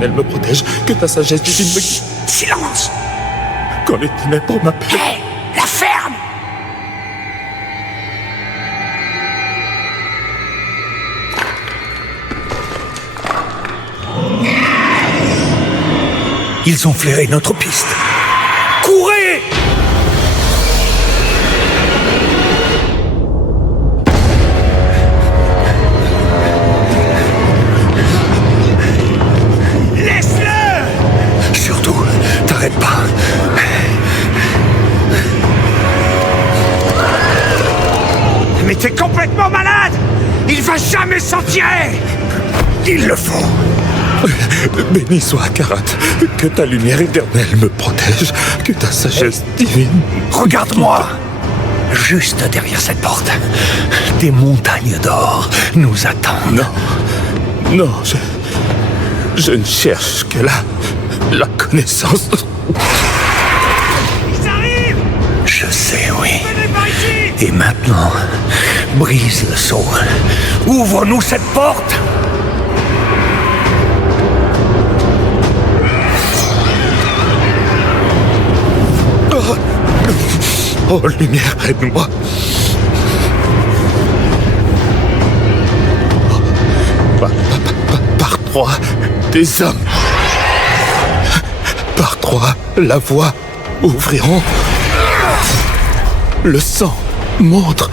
éternelle me protège, que ta sagesse divine me guide. Silence! Quand les ténèbres m'appellent. Hé! La ferme! Ils ont flairé notre piste. Courez! Laisse-le! Surtout, t'arrêtes pas. Mais t'es complètement malade! Il va jamais s'en tirer! Il le faut! Béni soit Karat, que ta lumière éternelle me protège, que ta sagesse divine... Regarde-moi! Juste derrière cette porte, des montagnes d'or nous attendent. Non, je ne cherche que la connaissance. Ils arrivent! Je sais, oui. Et maintenant, brise le sceau. Ouvre-nous cette porte! Oh, lumière, aide-moi. Par trois, des hommes. Par trois, la voie ouvriront. Le sang montre.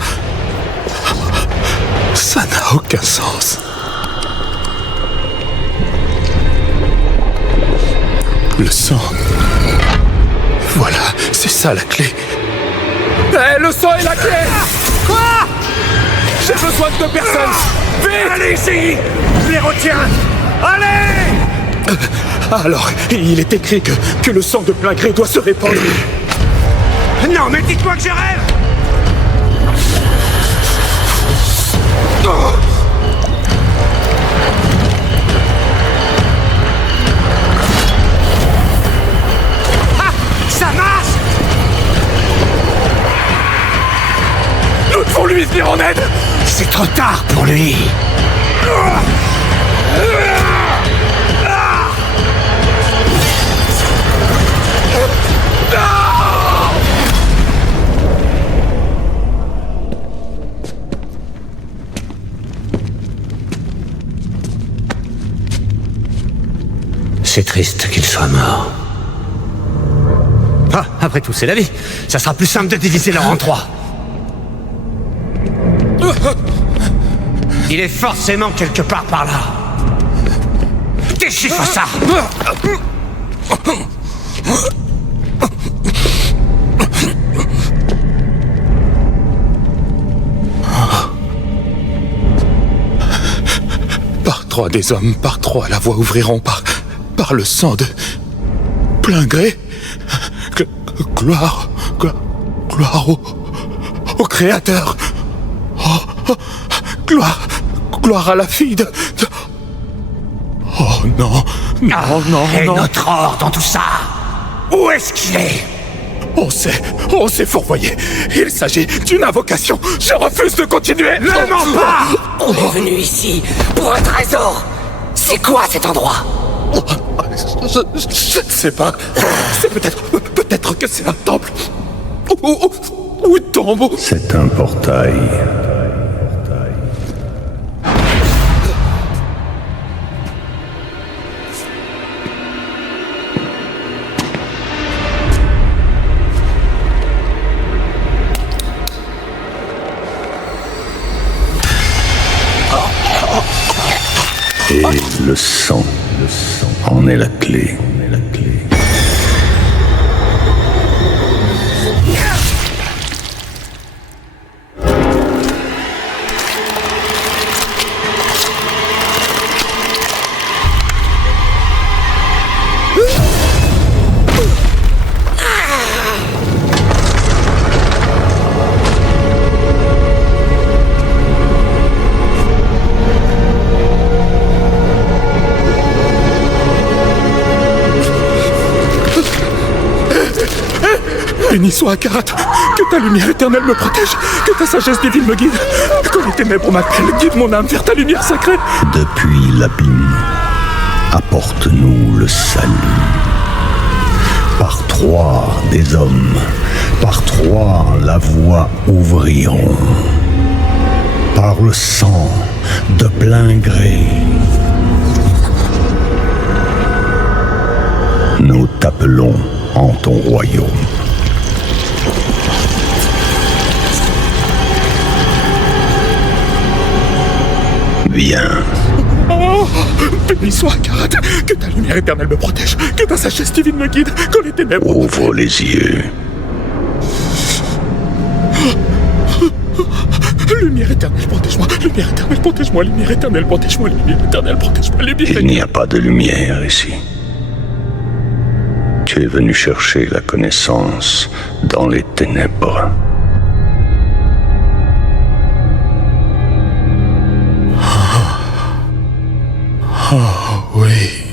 Ça n'a aucun sens. Le sang. Voilà, c'est ça la clé. Eh, le sang est la clé! Quoi? J'ai besoin de 2 personnes! Vite! Allez-y! Je les retiens! Allez! Alors, il est écrit que le sang de plein gré doit se répandre. Non, mais dites-moi que je rêve! Ah! Ça marche! Nous devons lui venir en aide! C'est trop tard pour lui! C'est triste qu'il soit mort. Ah, après tout, c'est la vie. Ça sera plus simple de diviser l'or en 3. Il est forcément quelque part par là. Déchiffre ça! Par trois des hommes, par trois la voie ouvriront, par le sang de plein gré. Gloire au Créateur. Oh, gloire à la fille de... Oh non, non. Et notre or dans tout ça? Où est-ce qu'il est? On s'est fourvoyé. Il s'agit d'une invocation. Je refuse de continuer. Ne mens pas! On est venu ici pour un trésor. C'est quoi cet endroit? Je ne sais pas. C'est peut-être que c'est un temple. Ou une tombe. C'est un portail. Et le sang en est la clé. Béni soit Karat, que ta lumière éternelle me protège, que ta sagesse divine me guide. Quand les ténèbres m'appellent, guide mon âme vers ta lumière sacrée. Depuis l'abîme, apporte-nous le salut. Par trois des hommes, par trois la voie ouvriront. Par le sang, de plein gré, nous t'appelons en ton royaume. Viens. Oh, béni soit Karat, que ta lumière éternelle me protège, que ta sagesse divine me guide, que les ténèbres... Ouvre les yeux. Lumière éternelle, protège-moi, lumière éternelle, protège-moi, lumière éternelle, protège-moi, lumière éternelle, protège-moi, lumière Il éternelle. n'y a pas de lumière ici. Tu es venu chercher la connaissance dans les ténèbres. Oui.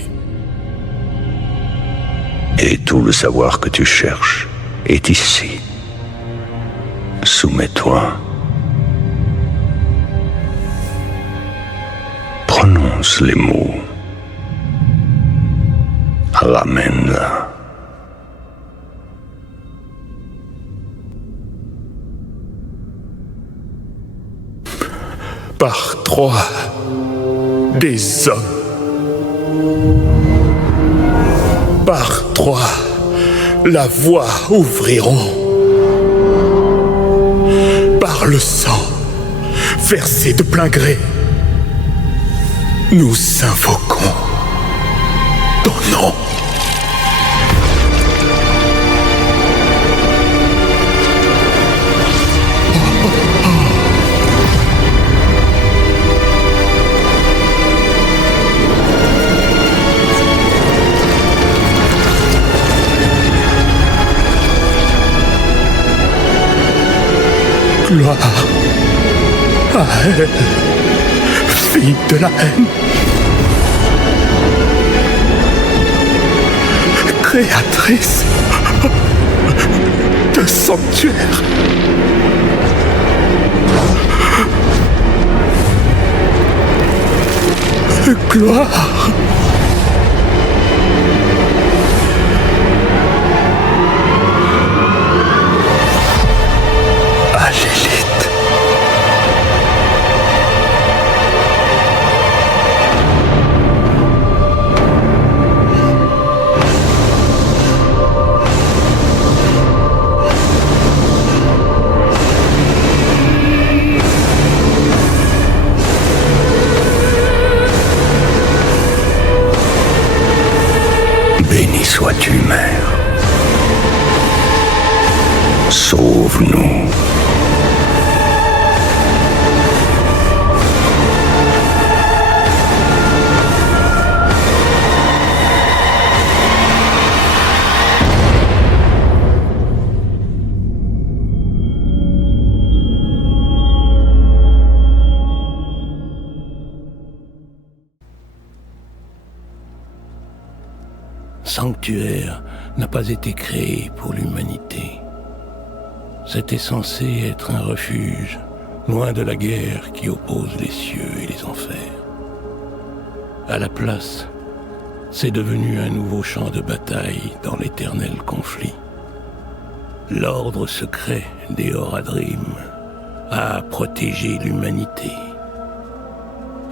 Et tout le savoir que tu cherches est ici. Soumets-toi. Prononce les mots. Ramène-la. Par trois des hommes. Par trois, la voie ouvriront. Par le sang, versé de plein gré, nous invoquons ton nom. Gloire à elle, fille de la haine, créatrice de sanctuaire. Gloire à Lilith. Béni sois-tu, Mère. Sauve-nous. Sanctuaire n'a pas été créé pour l'humanité. C'était censé être un refuge, loin de la guerre qui oppose les cieux et les enfers. À la place, c'est devenu un nouveau champ de bataille dans l'éternel conflit. L'ordre secret des Horadrim a protégé l'humanité.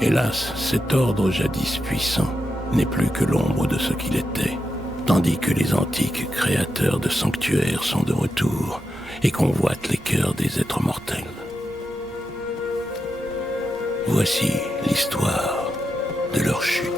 Hélas, cet ordre jadis puissant n'est plus que l'ombre de ce qu'il était, tandis que les antiques créateurs de sanctuaires sont de retour et convoitent les cœurs des êtres mortels. Voici l'histoire de leur chute.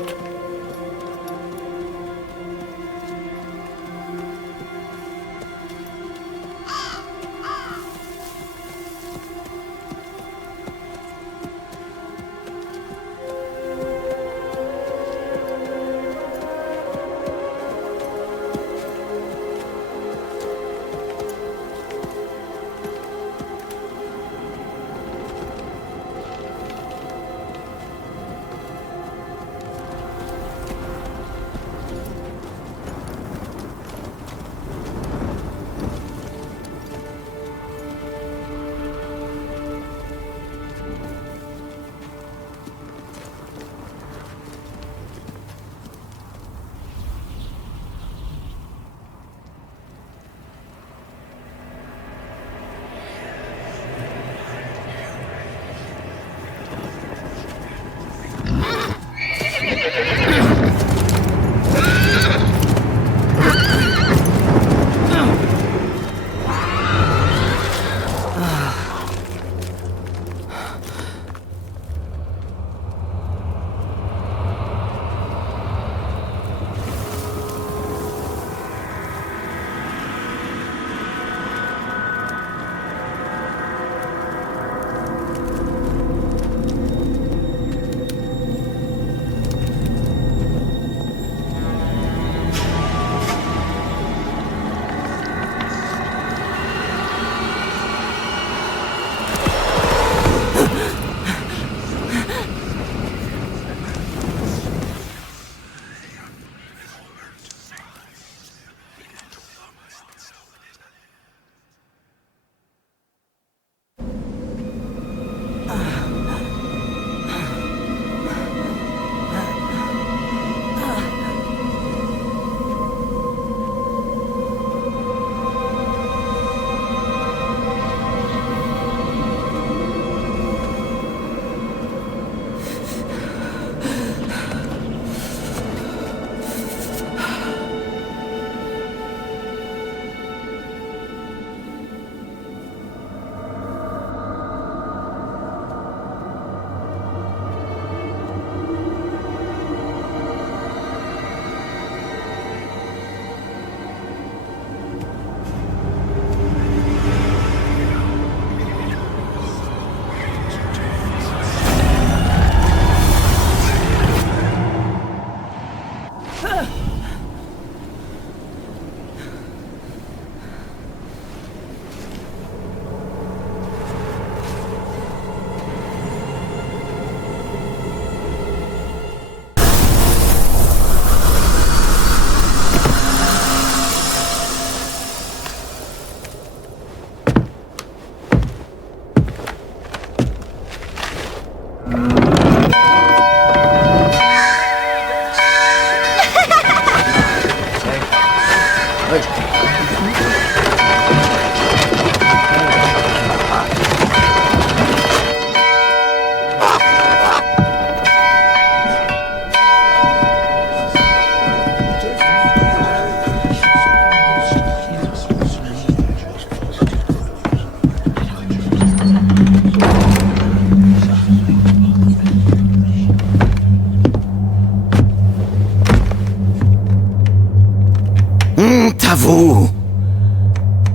Honte à vous!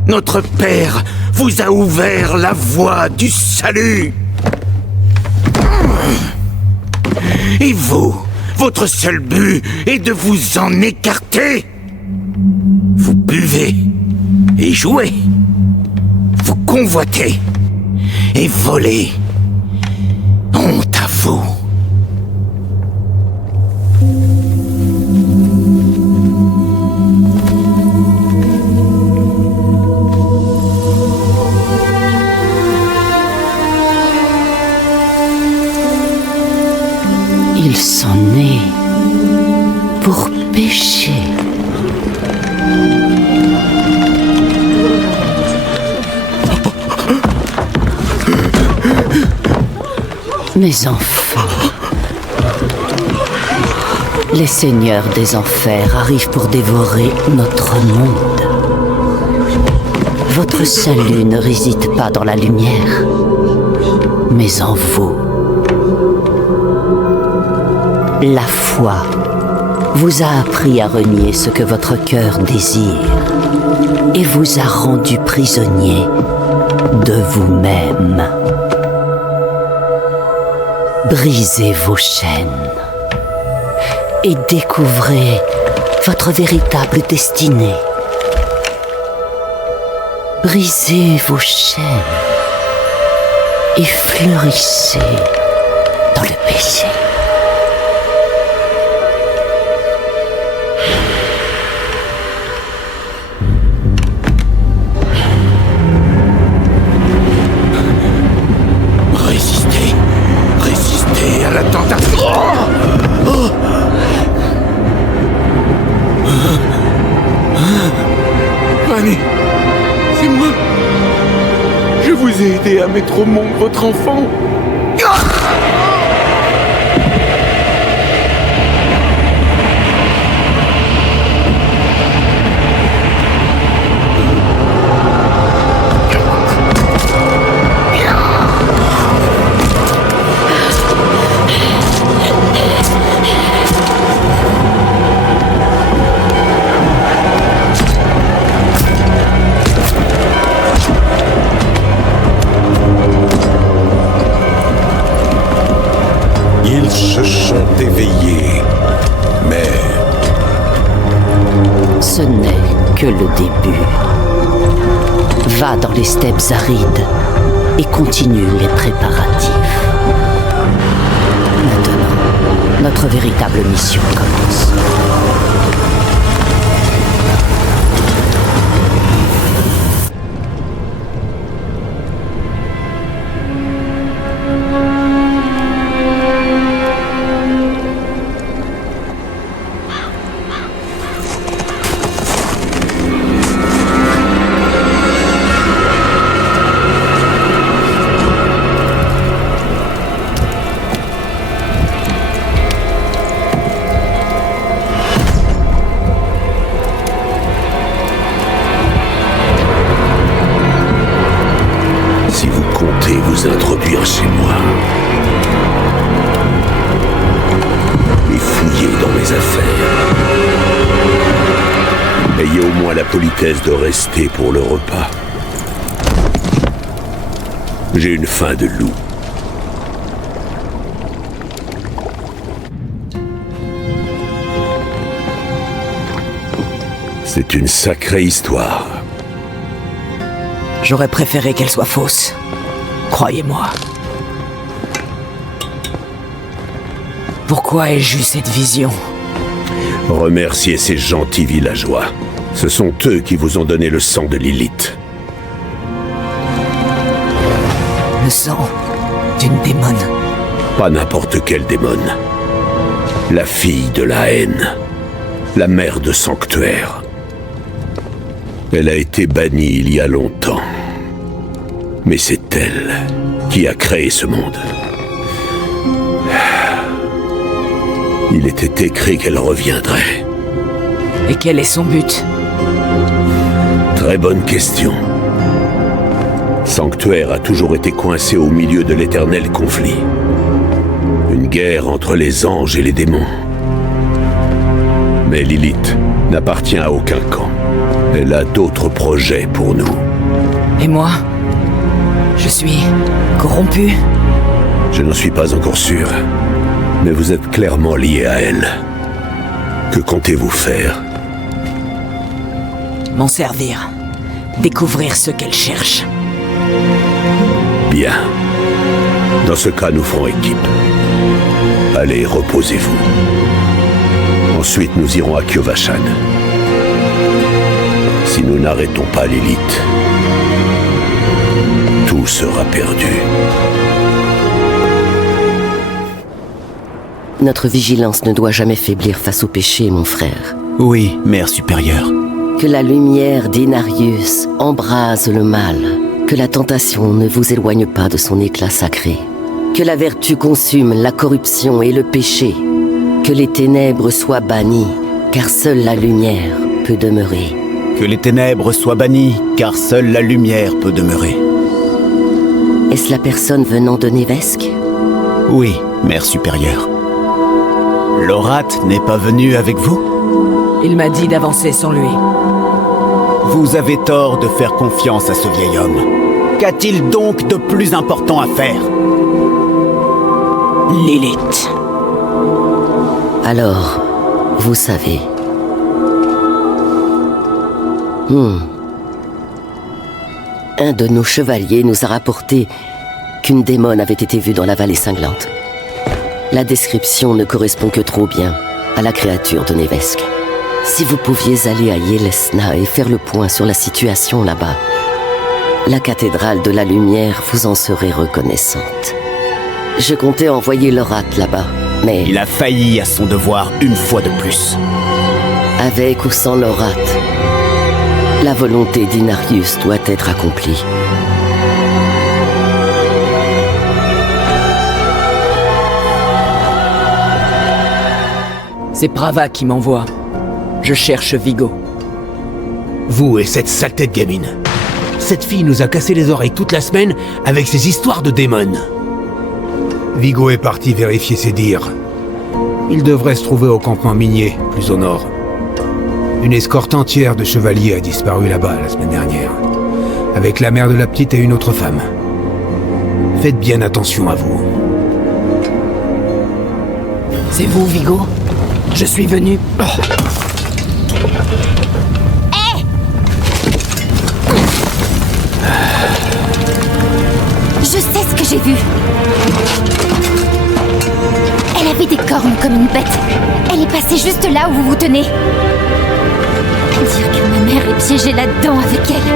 Notre Père vous a ouvert la voie du salut! Et vous, votre seul but est de vous en écarter! Vous buvez et jouez. Vous convoitez et volez. Honte à vous! Ils sont nés pour pécher. Mes enfants, les seigneurs des enfers arrivent pour dévorer notre monde. Votre salut ne réside pas dans la lumière, mais en vous. La foi vous a appris à renier ce que votre cœur désire et vous a rendu prisonnier de vous-même. Brisez vos chaînes et découvrez votre véritable destinée. Brisez vos chaînes et fleurissez dans le péché. Résistez à la tentation. Fanny, c'est moi. Je vous ai aidé à mettre au monde votre enfant. Ils se sont éveillés, mais Ce n'est que le début. Va dans les steppes arides et continue les préparatifs. Maintenant, notre véritable mission commence. Si vous comptez vous introduire chez moi et fouiller dans mes affaires, ayez au moins la politesse de rester pour le repas. J'ai une faim de loup. C'est une sacrée histoire. J'aurais préféré qu'elle soit fausse. Croyez-moi. Pourquoi ai-je eu cette vision? Remerciez ces gentils villageois. Ce sont eux qui vous ont donné le sang de Lilith. Le sang d'une démone. Pas n'importe quelle démone. La fille de la haine. La mère de Sanctuaire. Elle a été bannie il y a longtemps. Mais c'est elle qui a créé ce monde. Il était écrit qu'elle reviendrait. Et quel est son but? Très bonne question. Sanctuaire a toujours été coincé au milieu de l'éternel conflit. Une guerre entre les anges et les démons. Mais Lilith n'appartient à aucun camp. Elle a d'autres projets pour nous. Et moi? Je suis corrompu? Je n'en suis pas encore sûr. Mais vous êtes clairement lié à elle. Que comptez-vous faire? M'en servir. Découvrir ce qu'elle cherche. Bien. Dans ce cas, nous ferons équipe. Allez, reposez-vous. Ensuite, nous irons à Kyovashan. Si nous n'arrêtons pas Lilith, tout sera perdu. Notre vigilance ne doit jamais faiblir face au péché, mon frère. Oui, mère supérieure. Que la lumière d'Inarius embrase le mal. Que la tentation ne vous éloigne pas de son éclat sacré. Que la vertu consume la corruption et le péché. Que les ténèbres soient bannies, car seule la lumière peut demeurer. Que les ténèbres soient bannies, car seule la lumière peut demeurer. Est-ce la personne venant de Nevesque? Oui, mère supérieure. Lorat n'est pas venu avec vous? Il m'a dit d'avancer sans lui. Vous avez tort de faire confiance à ce vieil homme. Qu'a-t-il donc de plus important à faire? Lilith. Alors, vous savez. Un de nos chevaliers nous a rapporté qu'une démone avait été vue dans la vallée cinglante. La description ne correspond que trop bien à la créature de Nevesque. Si vous pouviez aller à Yelesna et faire le point sur la situation là-bas, la cathédrale de la lumière vous en serait reconnaissante. Je comptais envoyer Lorat là-bas, mais... Il a failli à son devoir une fois de plus. Avec ou sans Lorat, la volonté d'Inarius doit être accomplie. C'est Prava qui m'envoie. Je cherche Vigo. Vous et cette saleté de gamine. Cette fille nous a cassé les oreilles toute la semaine avec ses histoires de démons. Vigo est parti vérifier ses dires. Il devrait se trouver au campement minier, plus au nord. Une escorte entière de chevaliers a disparu là-bas la semaine dernière, avec la mère de la petite et une autre femme. Faites bien attention à vous. C'est vous, Vigo? Je suis venu... Je sais ce que j'ai vu. Elle avait des cornes comme une bête. Elle est passée juste là où vous vous tenez. Dire que ma mère est piégée là-dedans avec elle.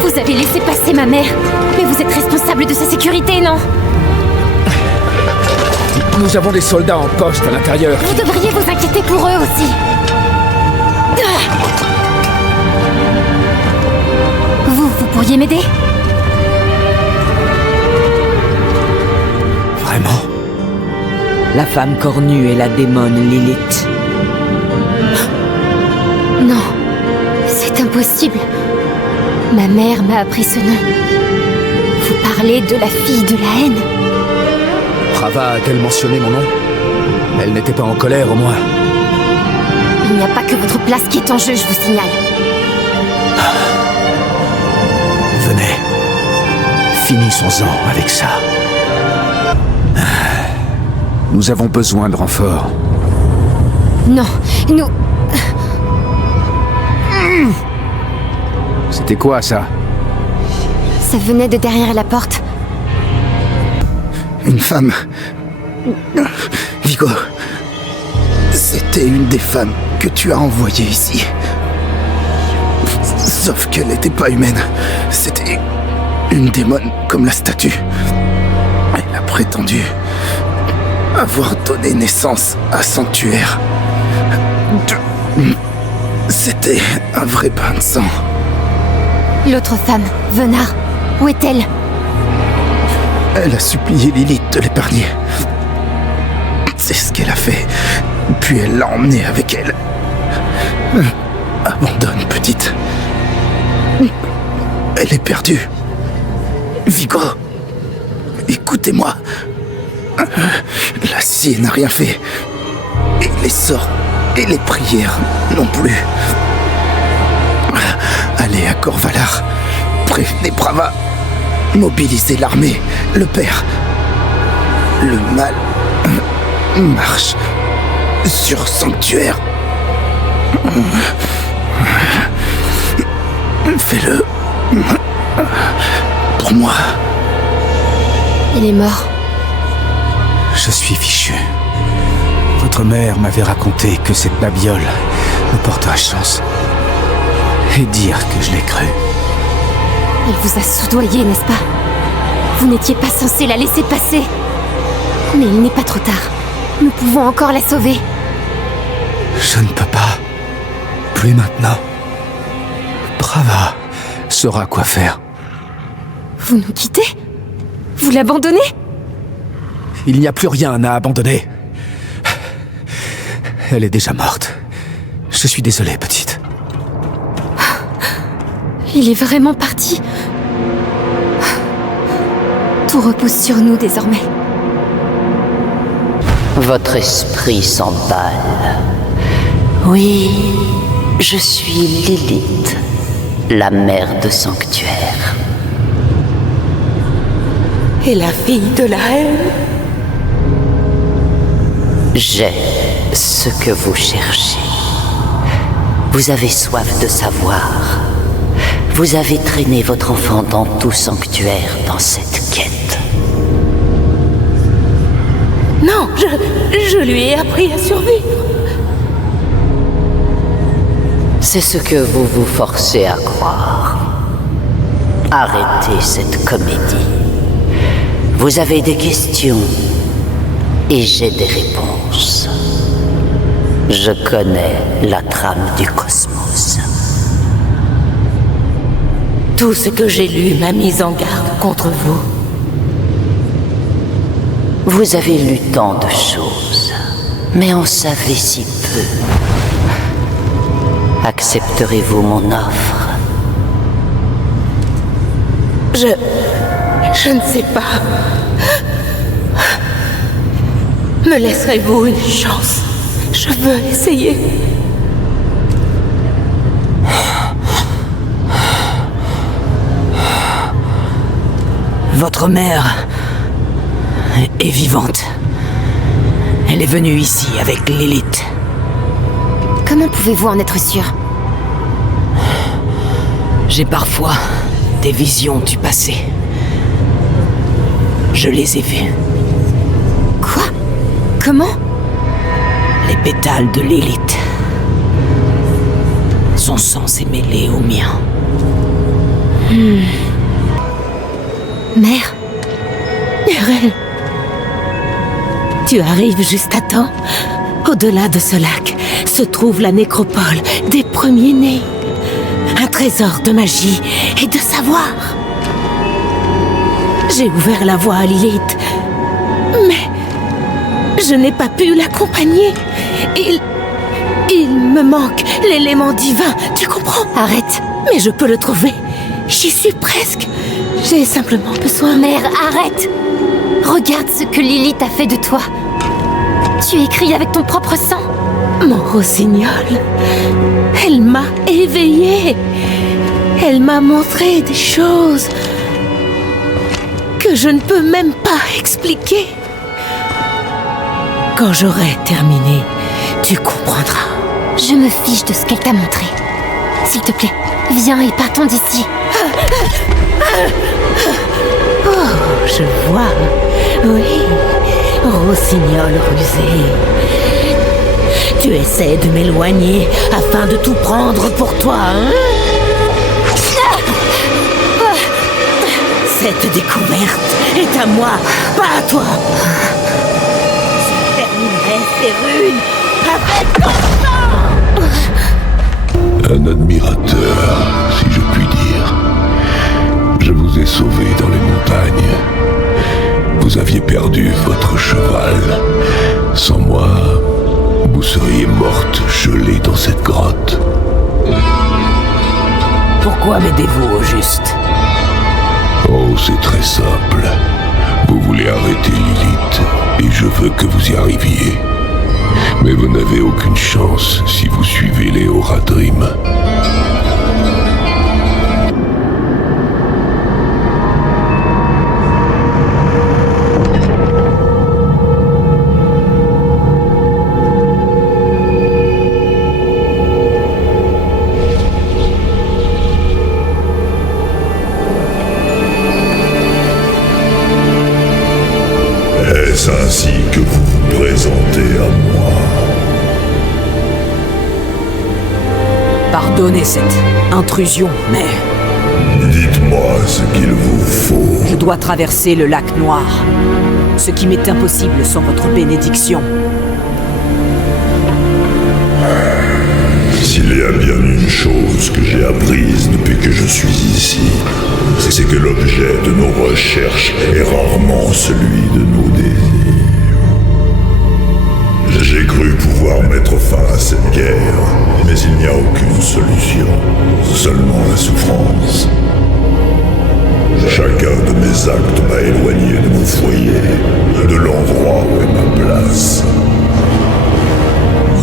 Vous avez laissé passer ma mère, mais vous êtes responsable de sa sécurité, non? Nous avons des soldats en poste à l'intérieur. Vous devriez vous inquiéter pour eux aussi. Vous pourriez m'aider? Vraiment? La femme cornue est la démone Lilith. Non, c'est impossible. Ma mère m'a appris ce nom. Vous parlez de la fille de la haine? Prava a-t-elle mentionné mon nom? Elle n'était pas en colère, au moins. Il n'y a pas que votre place qui est en jeu, je vous signale. Venez. Finissons-en avec ça. Nous avons besoin de renforts. Non, nous... C'était quoi, ça? Ça venait de derrière la porte. Une femme. Vigo. C'était une des femmes que tu as envoyées ici. Sauf qu'elle n'était pas humaine. C'était une démone comme la statue. Elle a prétendu avoir donné naissance à Sanctuaire. C'était un vrai bain de sang. L'autre femme, Venard, où est-elle? Elle a supplié Lilith de l'épargner. C'est ce qu'elle a fait. Puis elle l'a emmenée avec elle. Abandonne, petite. Elle est perdue. Vigo, écoutez-moi. La scie n'a rien fait. Et les sorts et les prières non plus. Allez à Corvalar. Prévenez Brava. Mobilisez l'armée, le père. Le mal marche sur Sanctuaire. Fais-le pour moi. Il est mort. Je suis fichu. Votre mère m'avait raconté que cette babiole me porterait chance. Et dire que je l'ai cru. Elle vous a soudoyé, n'est-ce pas? Vous n'étiez pas censé la laisser passer. Mais il n'est pas trop tard. Nous pouvons encore la sauver. Je ne peux pas. Plus maintenant. Brava saura quoi faire. Vous nous quittez? Vous l'abandonnez? Il n'y a plus rien à abandonner. Elle est déjà morte. Je suis désolé, petite. Il est vraiment parti. Tout repose sur nous désormais. Votre esprit s'emballe. Oui, je suis Lilith, la mère de Sanctuaire. Et la fille de la haine? J'ai ce que vous cherchez. Vous avez soif de savoir. Vous avez traîné votre enfant dans tout Sanctuaire dans cette quête. Non, je lui ai appris à survivre. C'est ce que vous vous forcez à croire. Arrêtez cette comédie. Vous avez des questions et j'ai des réponses. Je connais la trame du cosmos. Tout ce que j'ai lu m'a mise en garde contre vous. Vous avez lu tant de choses, mais en savez si peu. Accepterez-vous mon offre? Je ne sais pas. Me laisserez-vous une chance? Je veux essayer. Votre mère est vivante. Elle est venue ici avec Lilith. Comment pouvez-vous en être sûr? J'ai parfois des visions du passé. Je les ai vues. Quoi? Comment? Les pétales de Lilith. Son sang s'est mêlé au mien. Mère? Erel, tu arrives juste à temps. Au-delà de ce lac se trouve la nécropole des premiers-nés. Un trésor de magie et de savoir. J'ai ouvert la voie à Lilith, mais je n'ai pas pu l'accompagner. Il me manque l'élément divin, tu comprends? Arrête. Mais je peux le trouver. J'y suis presque. J'ai simplement besoin... Mère, arrête! Regarde ce que Lilith a fait de toi. Tu écris avec ton propre sang. Mon rossignol, elle m'a éveillée. Elle m'a montré des choses que je ne peux même pas expliquer. Quand j'aurai terminé, tu comprendras. Je me fiche de ce qu'elle t'a montré. S'il te plaît, viens et partons d'ici. Oh, je vois. Oui, rossignol rusé. Tu essaies de m'éloigner afin de tout prendre pour toi, hein? Cette découverte est à moi, pas à toi. Je terminerai ces runes avec ton sang. Un admirateur, si je puis dire. Je vous ai sauvé dans les montagnes. Vous aviez perdu votre cheval. Sans moi, vous seriez morte gelée dans cette grotte. Pourquoi m'aidez-vous au juste? Oh, c'est très simple. Vous voulez arrêter Lilith, et je veux que vous y arriviez. Mais vous n'avez aucune chance si vous suivez les Horadrim. Est-ce ainsi que vous vous présentez à moi? Pardonnez cette intrusion, mais... Dites-moi ce qu'il vous faut. Je dois traverser le lac Noir. Ce qui m'est impossible sans votre bénédiction. S'il y a bien une chose que j'ai apprise depuis que je suis ici, c'est que l'objet de nos recherches est rarement celui de nos désirs. J'ai cru pouvoir mettre fin à cette guerre, mais il n'y a aucune solution, seulement la souffrance. Chacun de mes actes m'a éloigné de mon foyer, de l'endroit où est ma place.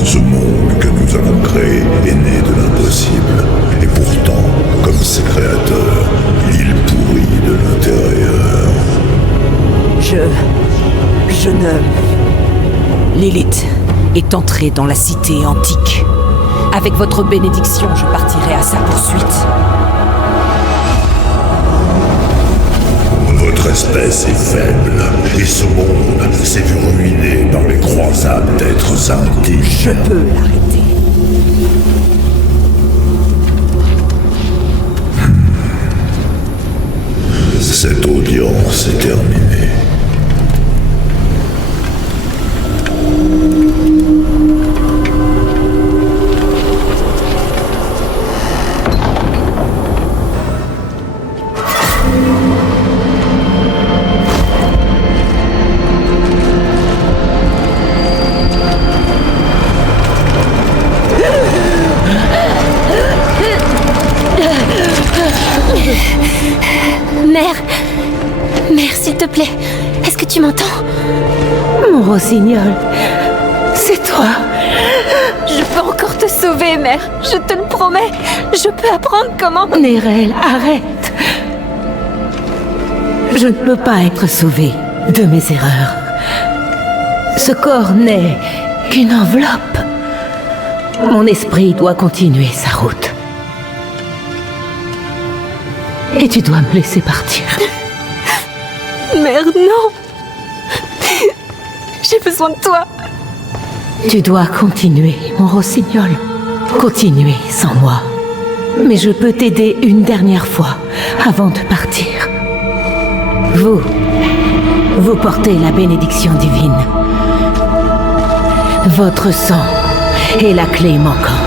Ce monde que nous avons créé est né de l'impossible, et pourtant, comme ses créateurs, il pourrit de l'intérieur. Je ne... Lilith est entrée dans la cité antique. Avec votre bénédiction, je partirai à sa poursuite. Votre espèce est faible, et ce monde s'est vu ruiné par les croisades d'êtres indignes. Je peux l'arrêter. Cette audience est terminée. Mère, s'il te plaît, est-ce que tu m'entends? Mon rossignol, c'est toi. Je peux encore te sauver, mère. Je te le promets. Je peux apprendre comment... Nérél, arrête. Je ne peux pas être sauvée de mes erreurs. Ce corps n'est qu'une enveloppe. Mon esprit doit continuer sa route. Et tu dois me laisser partir. Mère, non. J'ai besoin de toi. Tu dois continuer, mon rossignol. Continuer sans moi. Mais je peux t'aider une dernière fois avant de partir. Vous portez la bénédiction divine. Votre sang est la clé manquante.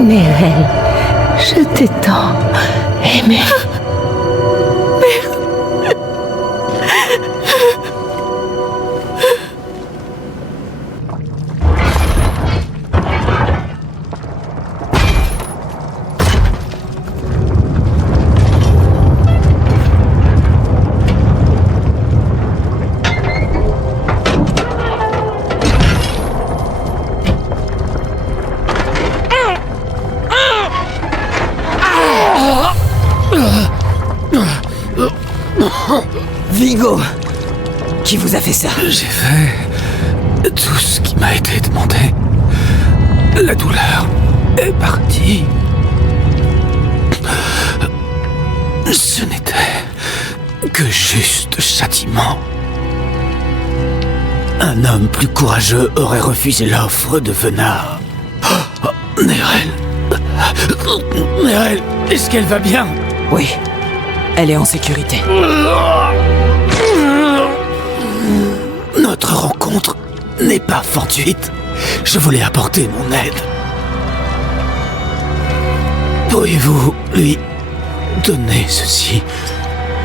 Nérél, je t'ai tant aimé. Vigo! Qui vous a fait ça? J'ai fait tout ce qui m'a été demandé. La douleur est partie. Ce n'était Que juste châtiment. Un homme plus courageux aurait refusé l'offre de Venard. Oh, Nérél. Nérél, est-ce qu'elle va bien? Oui, elle est en sécurité. Notre rencontre n'est pas fortuite. Je voulais apporter mon aide. Pourriez-vous lui donner ceci?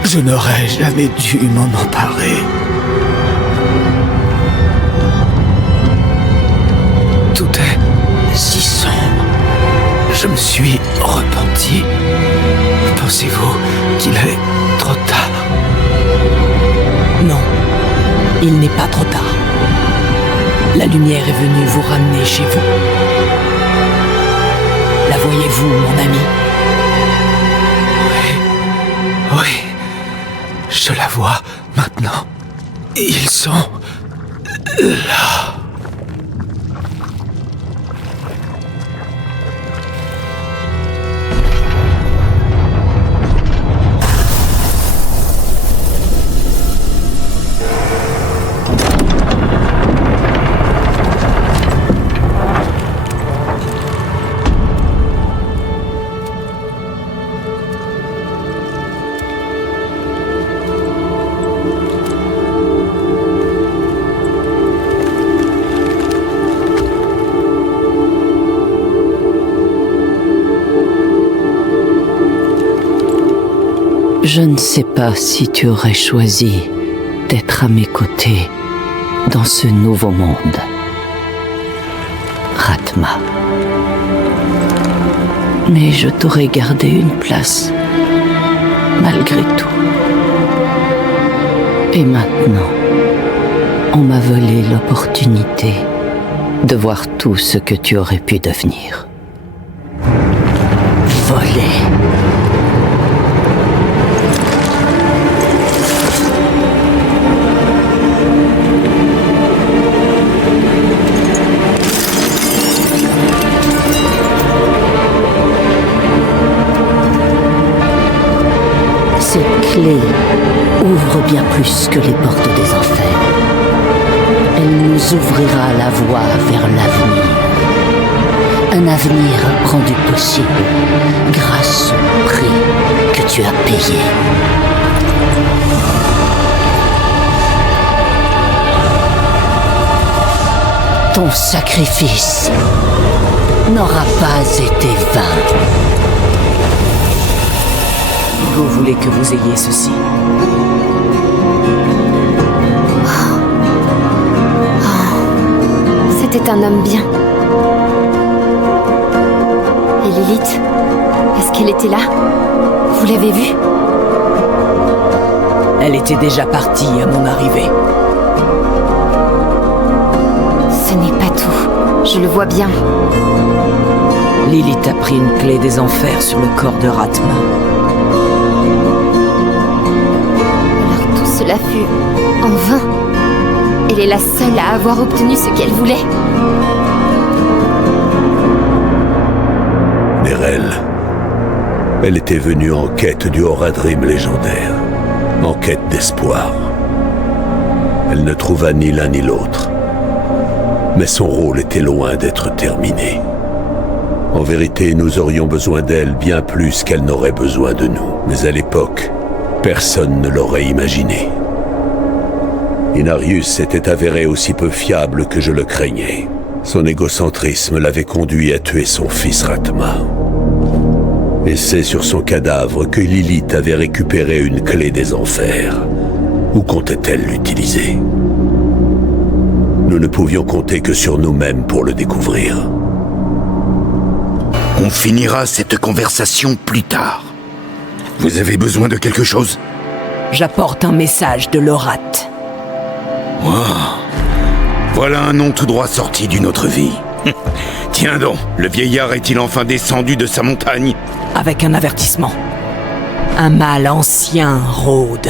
Je n'aurais jamais dû m'en emparer. Tout est si sombre. Je me suis repenti. Pensez-vous qu'il est trop tard? Non, il n'est pas trop tard. La lumière est venue vous ramener chez vous. La voyez-vous, mon ami? Oui, je la vois maintenant. Ils sont là. Je ne sais pas si tu aurais choisi d'être à mes côtés dans ce nouveau monde. Rathma. Mais je t'aurais gardé une place, malgré tout. Et maintenant, on m'a volé l'opportunité de voir tout ce que tu aurais pu devenir. Volé. Cette clé ouvre bien plus que les portes des enfers. Elle nous ouvrira la voie vers l'avenir. Un avenir rendu possible grâce au prix que tu as payé. Ton sacrifice n'aura pas été vain. Vous voulez que vous ayez ceci. C'était un homme bien. Et Lilith, est-ce qu'elle était là? Vous l'avez vue? Elle était déjà partie à mon arrivée. Ce n'est pas tout. Je le vois bien. Lilith a pris une clé des enfers sur le corps de Rathma. Alors tout cela fut en vain. Elle est la seule à avoir obtenu ce qu'elle voulait. Nérél. Elle était venue en quête du Horadrim légendaire. En quête d'espoir. Elle ne trouva ni l'un ni l'autre. Mais son rôle était loin d'être terminé. En vérité, nous aurions besoin d'elle bien plus qu'elle n'aurait besoin de nous. Mais à l'époque, personne ne l'aurait imaginé. Inarius s'était avéré aussi peu fiable que je le craignais. Son égocentrisme l'avait conduit à tuer son fils Rathma. Et c'est sur son cadavre que Lilith avait récupéré une clé des enfers. Où comptait-elle l'utiliser? Nous ne pouvions compter que sur nous-mêmes pour le découvrir. On finira cette conversation plus tard. Vous avez besoin de quelque chose? J'apporte un message de Lorath. Wow. Voilà un nom tout droit sorti d'une autre vie. Tiens donc, le vieillard est-il enfin descendu de sa montagne? Avec un avertissement. Un mal ancien rôde.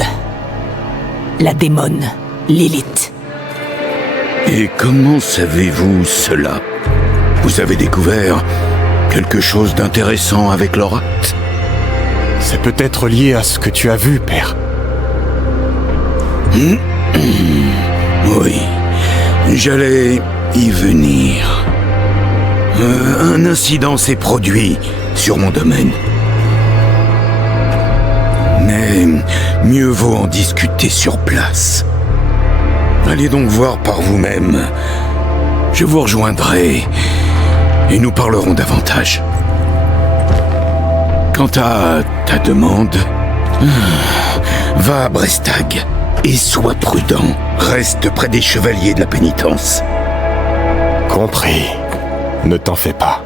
La démone, Lilith. Et comment savez-vous cela? Vous avez découvert quelque chose d'intéressant avec Lorath? C'est peut-être lié à ce que tu as vu, père. Oui, j'allais y venir. Un incident s'est produit sur mon domaine. Mais mieux vaut en discuter sur place. Allez donc voir par vous-même. Je vous rejoindrai et nous parlerons davantage. Quant à ta demande, va à Brestag et sois prudent. Reste près des chevaliers de la pénitence. Compris. Ne t'en fais pas.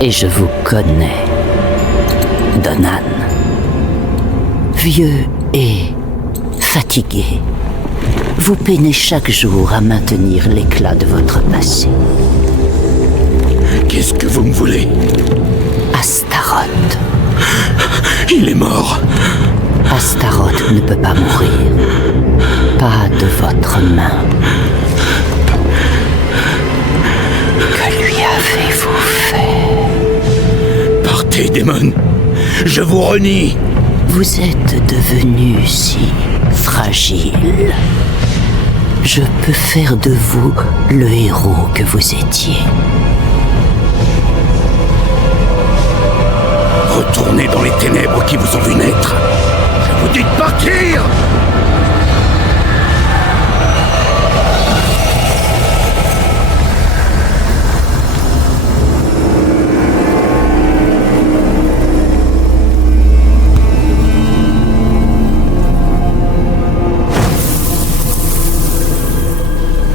Et je vous connais, Donan. Vieux et fatigué, vous peinez chaque jour à maintenir l'éclat de votre passé. Qu'est-ce que vous me voulez? Astaroth. Il est mort. Astaroth ne peut pas mourir. Pas de votre main. Que lui avez-vous fait? Partez, démon. Je vous renie. Vous êtes devenu si fragile. Je peux faire de vous le héros que vous étiez. Retournez dans les ténèbres qui vous ont vu naître. Je vous dis de partir!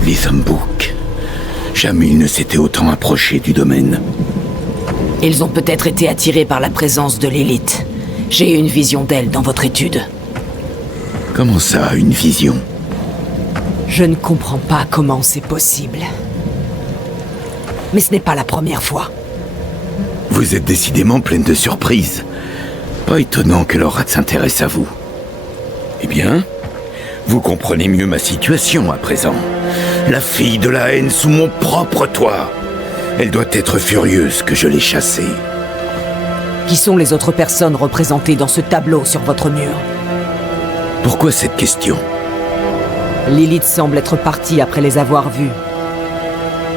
Les Zambouks. Jamais ils ne s'étaient autant approchés du domaine. Ils ont peut-être été attirés par la présence de l'élite. J'ai eu une vision d'elle dans votre étude. Comment ça, une vision? Je ne comprends pas comment c'est possible. Mais ce n'est pas la première fois. Vous êtes décidément pleine de surprises. Pas étonnant que Lorad s'intéresse à vous. Eh bien, vous comprenez mieux ma situation à présent. La fille de la haine sous mon propre toit. Elle doit être furieuse que je l'ai chassée. Qui sont les autres personnes représentées dans ce tableau sur votre mur? Pourquoi cette question? Lilith semble être partie après les avoir vus.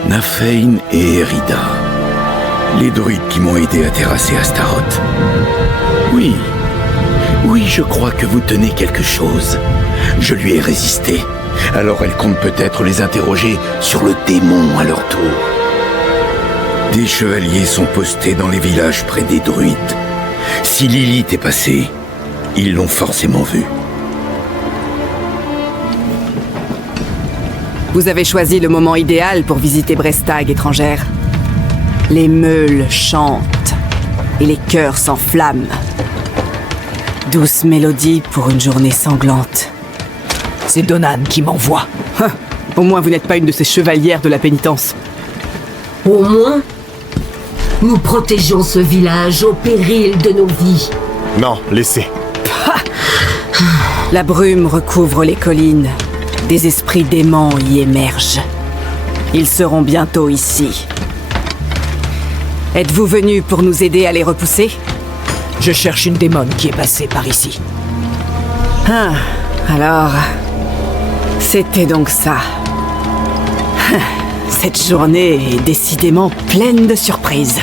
Nafein et Erida. Les druides qui m'ont aidé à terrasser Astaroth. Oui, je crois que vous tenez quelque chose. Je lui ai résisté. Alors elle compte peut-être les interroger sur le démon à leur tour. Des chevaliers sont postés dans les villages près des druides. Si Lilith est passée, ils l'ont forcément vue. Vous avez choisi le moment idéal pour visiter Brestag, étrangère. Les meules chantent et les cœurs s'enflamment. Douce mélodie pour une journée sanglante. C'est Donan qui m'envoie. Au moins vous n'êtes pas une de ces chevalières de la pénitence. Au moins, nous protégeons ce village au péril de nos vies. Non, laissez. La brume recouvre les collines. Des esprits déments y émergent. Ils seront bientôt ici. Êtes-vous venu pour nous aider à les repousser? Je cherche une démone qui est passée par ici. Alors... c'était donc ça. Cette journée est décidément pleine de surprises.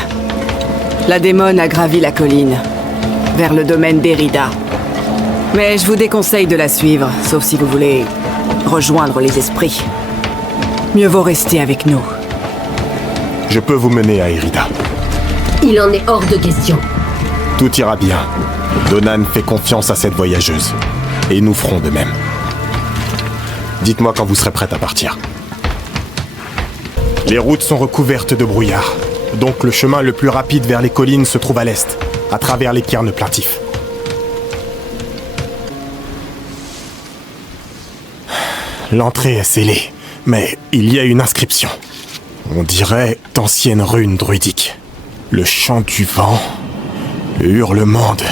La démone a gravi la colline, vers le domaine d'Erida. Mais je vous déconseille de la suivre, sauf si vous voulez rejoindre les esprits. Mieux vaut rester avec nous. Je peux vous mener à Erida. Il en est hors de question. Tout ira bien. Donan fait confiance à cette voyageuse. Et nous ferons de même. Dites-moi quand vous serez prête à partir. Les routes sont recouvertes de brouillard. Donc le chemin le plus rapide vers les collines se trouve à l'est, à travers les cairns plaintifs. L'entrée est scellée, mais il y a une inscription. On dirait d'anciennes runes druidiques. Le chant du vent, le hurlement de...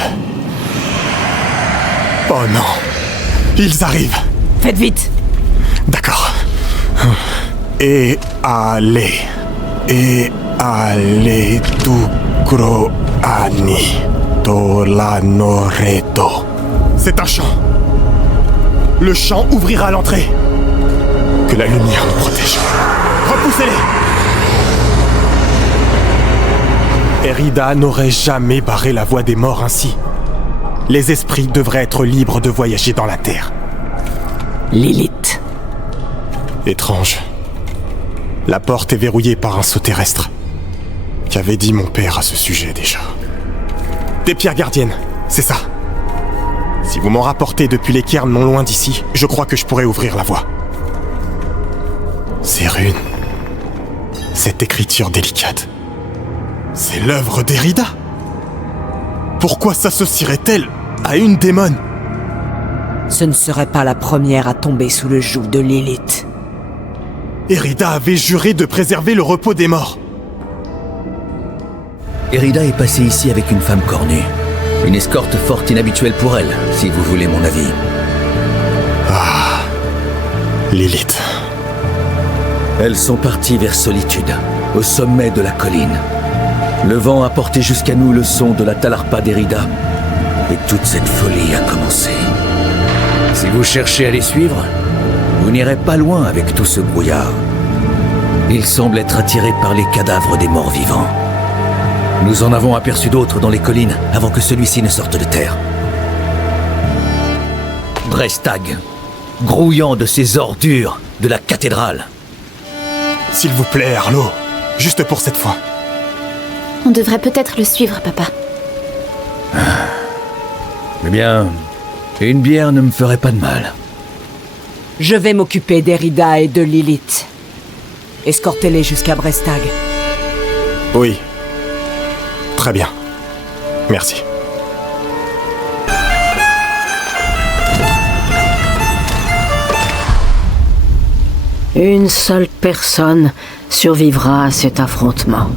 Oh non, ils arrivent. Faites vite. D'accord. Et allez Tukro Ani Tolanoreto. C'est un chant. Le chant ouvrira l'entrée. Que la lumière nous protège. Repoussez-les. Erida n'aurait jamais barré la voie des morts ainsi. Les esprits devraient être libres de voyager dans la terre. Lilith. Étrange. La porte est verrouillée par un sceau terrestre. Qu'avait dit mon père à ce sujet déjà? Des pierres gardiennes, c'est ça. Si vous m'en rapportez depuis les cairns non loin d'ici, je crois que je pourrais ouvrir la voie. Ces runes, cette écriture délicate, c'est l'œuvre d'Erida. Pourquoi s'associerait-elle à une démone? Ce ne serait pas la première à tomber sous le joug de Lilith. Erida avait juré de préserver le repos des morts. Erida est passée ici avec une femme cornue. Une escorte fort inhabituelle pour elle, si vous voulez mon avis. Ah, Lilith. Elles sont parties vers Solitude, au sommet de la colline. Le vent a porté jusqu'à nous le son de la talarpa d'Erida. Et toute cette folie a commencé. Si vous cherchez à les suivre, vous n'irez pas loin avec tout ce brouillard. Ils semblent être attirés par les cadavres des morts vivants. Nous en avons aperçu d'autres dans les collines avant que celui-ci ne sorte de terre. Brestag, grouillant de ces ordures de la cathédrale. S'il vous plaît, Arlo, juste pour cette fois. On devrait peut-être le suivre, papa. Eh bien, une bière ne me ferait pas de mal. Je vais m'occuper d'Erida et de Lilith. Escortez-les jusqu'à Brestag. Oui. Très bien. Merci. Une seule personne survivra à cet affrontement.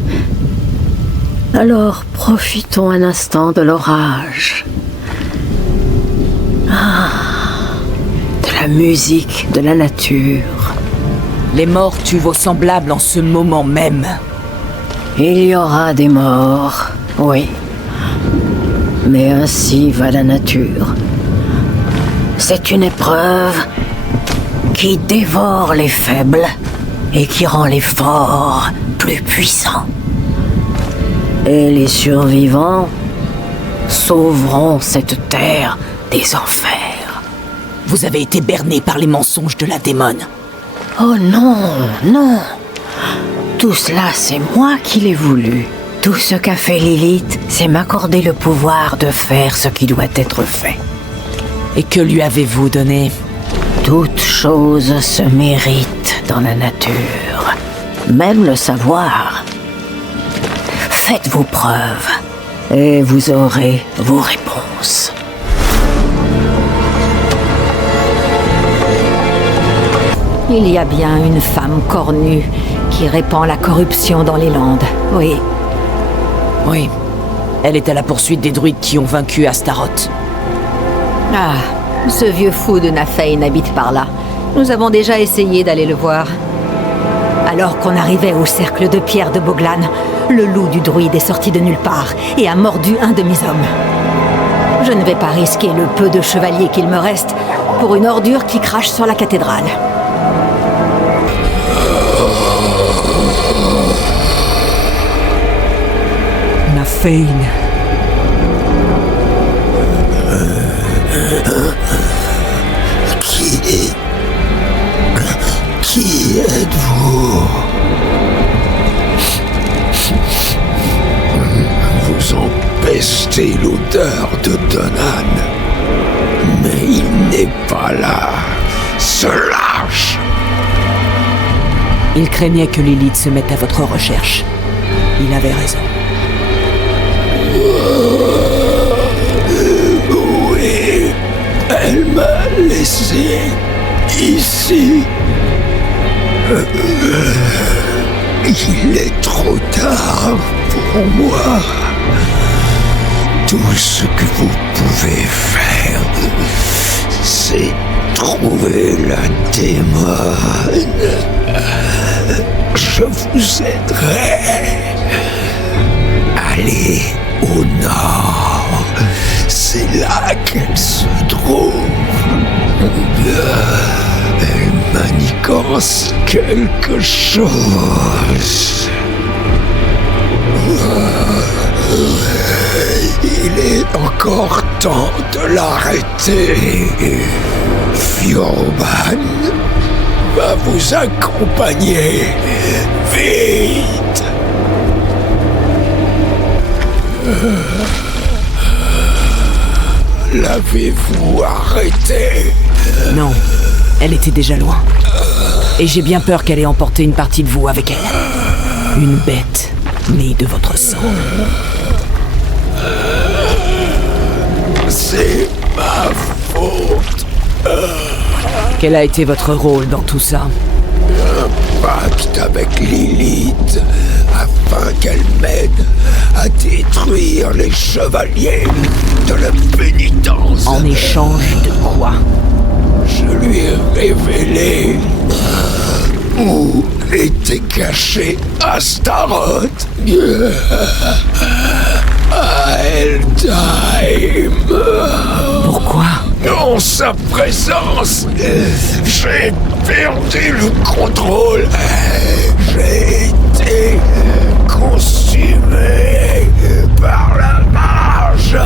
Alors profitons un instant de l'orage. De la musique, de la nature. Les morts tuent vos semblables en ce moment même. Il y aura des morts, oui. Mais ainsi va la nature. C'est une épreuve qui dévore les faibles et qui rend les forts plus puissants. Et les survivants sauveront cette terre des enfers. Vous avez été berné par les mensonges de la démone. Oh non, non. Tout cela, c'est moi qui l'ai voulu. Tout ce qu'a fait Lilith, c'est m'accorder le pouvoir de faire ce qui doit être fait. Et que lui avez-vous donné? Toute chose se mérite dans la nature. Même le savoir. Faites vos preuves et vous aurez vos réponses. Il y a bien une femme cornue qui répand la corruption dans les Landes, oui. Oui. Elle est à la poursuite des druides qui ont vaincu Astaroth. Ah, ce vieux fou de Nafein habite par là. Nous avons déjà essayé d'aller le voir. Alors qu'on arrivait au cercle de pierre de Boglan, le loup du druide est sorti de nulle part et a mordu un de mes hommes. Je ne vais pas risquer le peu de chevaliers qu'il me reste pour une ordure qui crache sur la cathédrale. Nafein. Qui êtes-vous? sentez l'odeur de Donan. Mais il n'est pas là. Se lâche. Il craignait que Lilith se mette à votre recherche. Il avait raison. Oui, elle m'a laissé ici. Il est trop tard pour moi. Tout ce que vous pouvez faire, c'est trouver la démone. Je vous aiderai. Allez au nord. C'est là qu'elle se trouve. Elle manigance quelque chose. Il est encore temps de l'arrêter. Fjorban va vous accompagner. Vite! L'avez-vous arrêtée? Non, elle était déjà loin. Et j'ai bien peur qu'elle ait emporté une partie de vous avec elle. Une bête née de votre sang. C'est ma faute. Quel a été votre rôle dans tout ça? Un pacte avec Lilith, afin qu'elle m'aide à détruire les chevaliers de la pénitence. En échange de quoi? Je lui ai révélé où était caché Astaroth. À Eldheim. Pourquoi? En sa présence, j'ai perdu le contrôle. J'ai été consumé par la marge.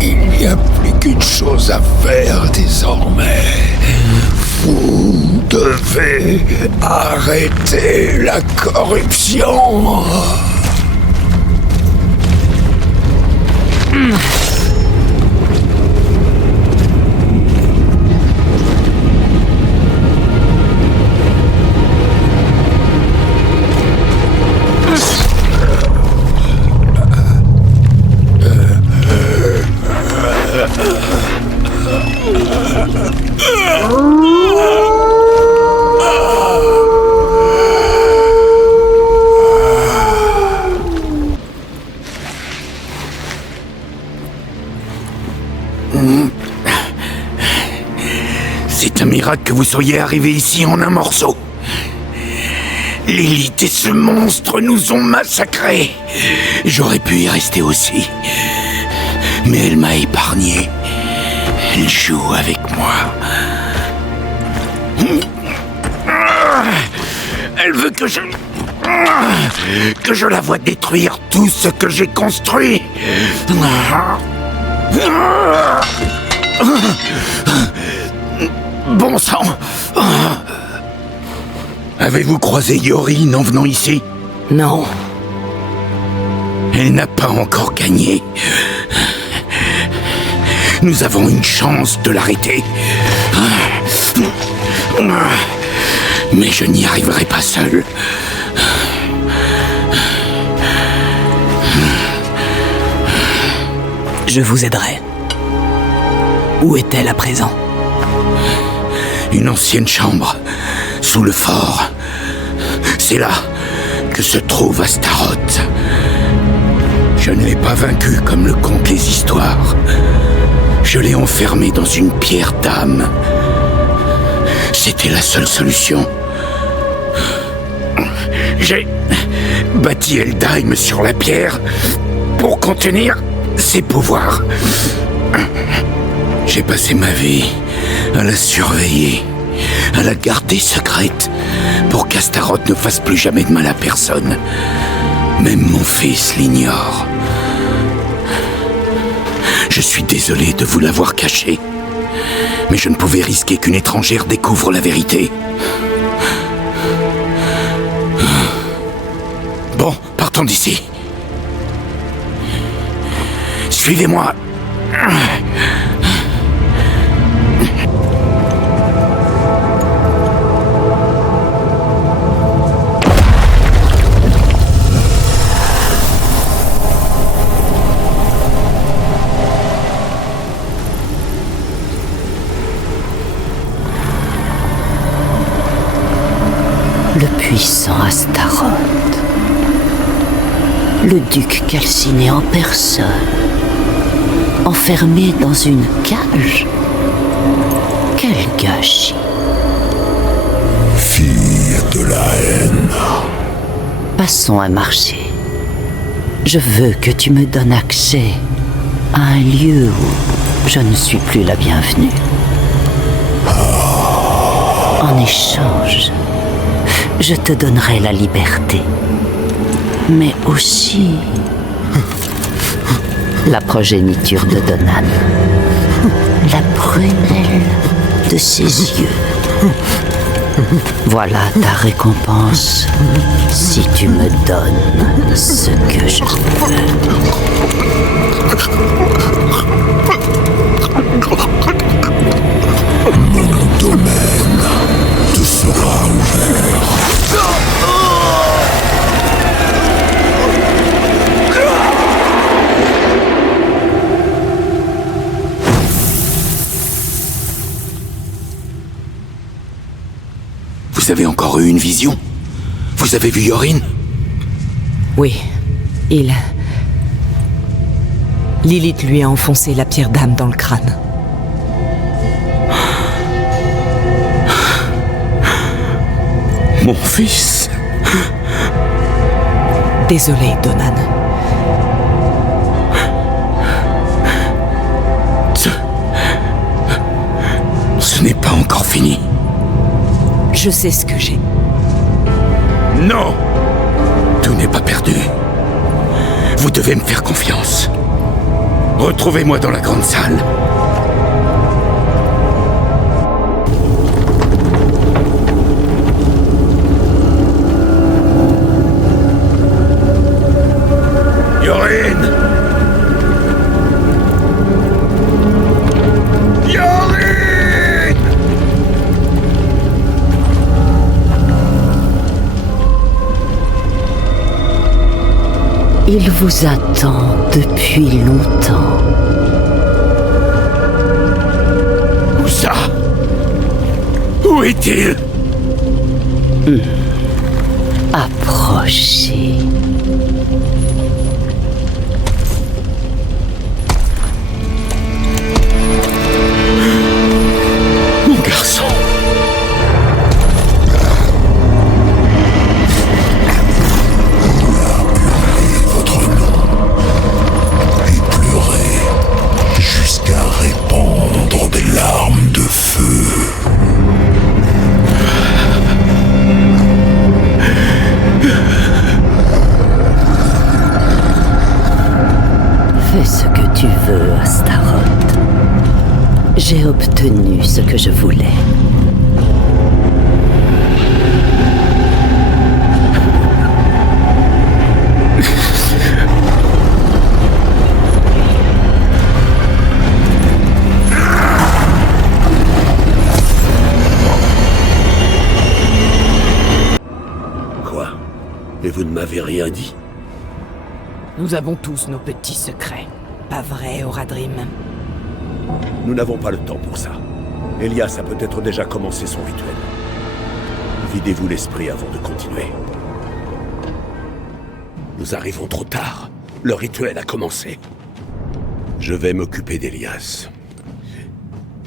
Il n'y a plus qu'une chose à faire désormais. Vous devez arrêter la corruption. C'est un miracle que vous soyez arrivé ici en un morceau. Lilith et ce monstre nous ont massacrés. J'aurais pu y rester aussi. Mais elle m'a épargné. Elle joue avec moi. Elle veut que je la voie détruire tout ce que j'ai construit. Bon sang! Avez-vous croisé Yorin en venant ici? Non. Elle n'a pas encore gagné. Nous avons une chance de l'arrêter. Mais je n'y arriverai pas seul. Je vous aiderai. Où est-elle à présent? Une ancienne chambre, sous le fort. C'est là que se trouve Astaroth. Je ne l'ai pas vaincu comme le content les histoires. Je l'ai enfermé dans une pierre d'âme. C'était la seule solution. J'ai bâti Eldheim sur la pierre pour contenir ses pouvoirs. J'ai passé ma vie à la surveiller, à la garder secrète, pour qu'Astaroth ne fasse plus jamais de mal à personne. Même mon fils l'ignore. Je suis désolé de vous l'avoir caché, mais je ne pouvais risquer qu'une étrangère découvre la vérité. Bon, partons d'ici. Suivez-moi. Le puissant Astaroth. Le duc calciné en personne. Enfermé dans une cage. Quel gâchis. Fille de la haine. Passons un marché. Je veux que tu me donnes accès à un lieu où je ne suis plus la bienvenue. En échange, je te donnerai la liberté, mais aussi la progéniture de Donan, la prunelle de ses yeux. Voilà ta récompense si tu me donnes ce que je veux. Mon domaine te sera ouvert. Vous avez encore eu une vision? Vous avez vu Yorin? Oui, Lilith lui a enfoncé la pierre d'âme dans le crâne. Mon fils. Désolé, Donan. Ce n'est pas encore fini. Je sais ce que j'ai. Non! Tout n'est pas perdu. Vous devez me faire confiance. Retrouvez-moi dans la grande salle. Yorin! Yorin! Il vous attend depuis longtemps. Où ça? Où est-il? Approchez. Mon garçon. Votre nom et pleurer jusqu'à répandre des larmes de feu. Fais ce que tu veux, Astaroth. J'ai obtenu ce que je voulais. Quoi? Et vous ne m'avez rien dit? Nous avons tous nos petits secrets. Pas vrai, Oradrim? Nous n'avons pas le temps pour ça. Elias a peut-être déjà commencé son rituel. Videz-vous l'esprit avant de continuer. Nous arrivons trop tard. Le rituel a commencé. Je vais m'occuper d'Elias.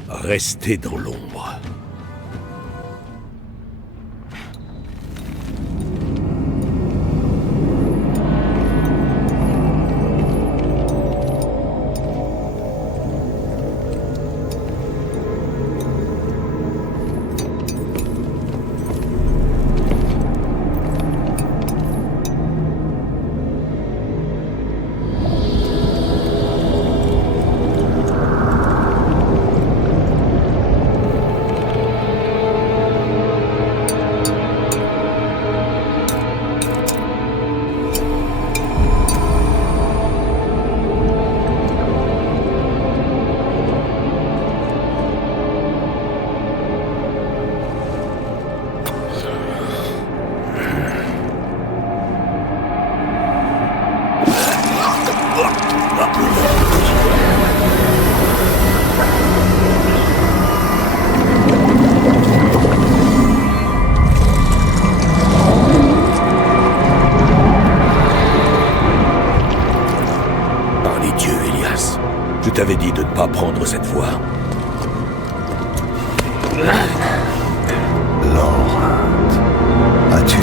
Restez dans l'ombre. t'avais dit de ne pas prendre cette voie. Laurent, as-tu...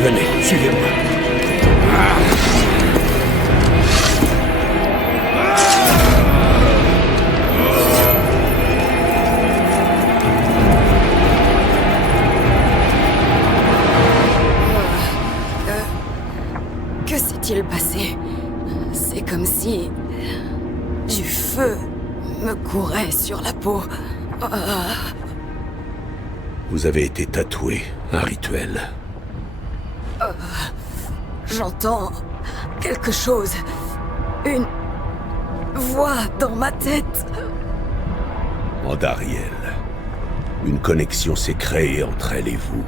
Venez, suivez-moi. Que s'est-il passé? C'est comme si... du feu me courait sur la peau. Vous avez été tatoué, un rituel. J'entends quelque chose. Une voix dans ma tête. Andariel. Une connexion s'est créée entre elle et vous.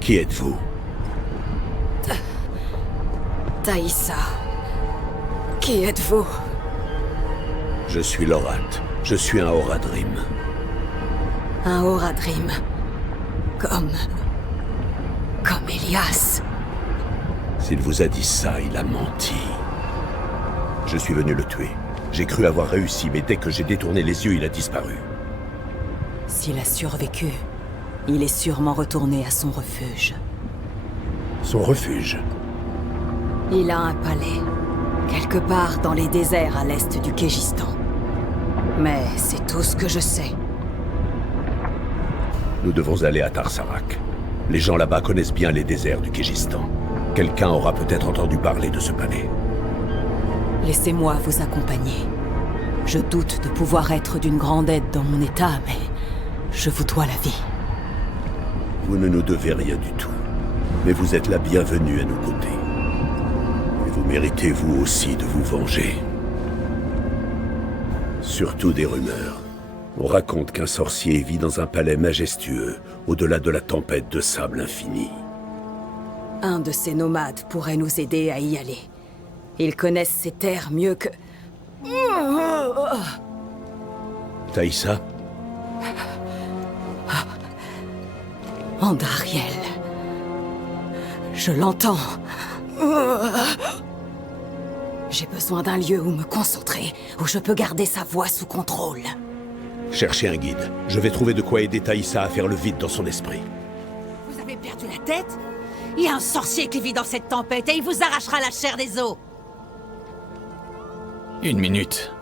Qui êtes-vous? Taïssa. Qui êtes-vous? Je suis Lorat. Je suis un Horadrim. Un Horadrim. Comme Elias. S'il vous a dit ça, il a menti. Je suis venu le tuer. J'ai cru avoir réussi, mais dès que j'ai détourné les yeux, il a disparu. S'il a survécu, il est sûrement retourné à son refuge. Son refuge? Il a un palais, quelque part dans les déserts à l'est du Kégistan. Mais c'est tout ce que je sais. Nous devons aller à Tarsarak. Les gens là-bas connaissent bien les déserts du Kégistan. Quelqu'un aura peut-être entendu parler de ce palais. Laissez-moi vous accompagner. Je doute de pouvoir être d'une grande aide dans mon état, mais je vous dois la vie. Vous ne nous devez rien du tout. Mais vous êtes la bienvenue à nos côtés. Et vous méritez vous aussi de vous venger. Surtout des rumeurs. On raconte qu'un sorcier vit dans un palais majestueux, au-delà de la tempête de sable infini. Un de ces nomades pourrait nous aider à y aller. Ils connaissent ces terres mieux que... Taïssa? Andariel. Je l'entends. J'ai besoin d'un lieu où me concentrer, où je peux garder sa voix sous contrôle. Cherchez un guide. Je vais trouver de quoi aider Taïssa à faire le vide dans son esprit. Vous avez perdu la tête? Il y a un sorcier qui vit dans cette tempête et il vous arrachera la chair des os. Une minute.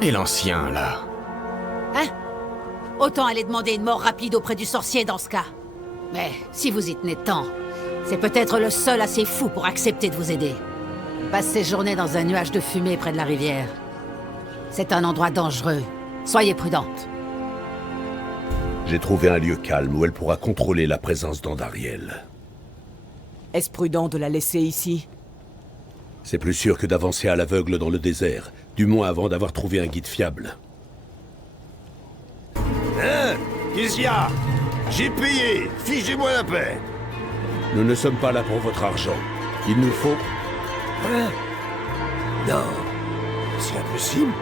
Et l'ancien, là? Hein? Autant aller demander une mort rapide auprès du sorcier dans ce cas. Mais si vous y tenez tant, c'est peut-être le seul assez fou pour accepter de vous aider. Passe ses journées dans un nuage de fumée près de la rivière. C'est un endroit dangereux. Soyez prudente. J'ai trouvé un lieu calme où elle pourra contrôler la présence d'Andariel. Est-ce prudent de la laisser ici? C'est plus sûr que d'avancer à l'aveugle dans le désert, du moins avant d'avoir trouvé un guide fiable. Hein? Qu'est-ce qu'il y a? J'ai payé, fichez-moi la paix. Nous ne sommes pas là pour votre argent. Il nous faut... Hein? Non, c'est impossible.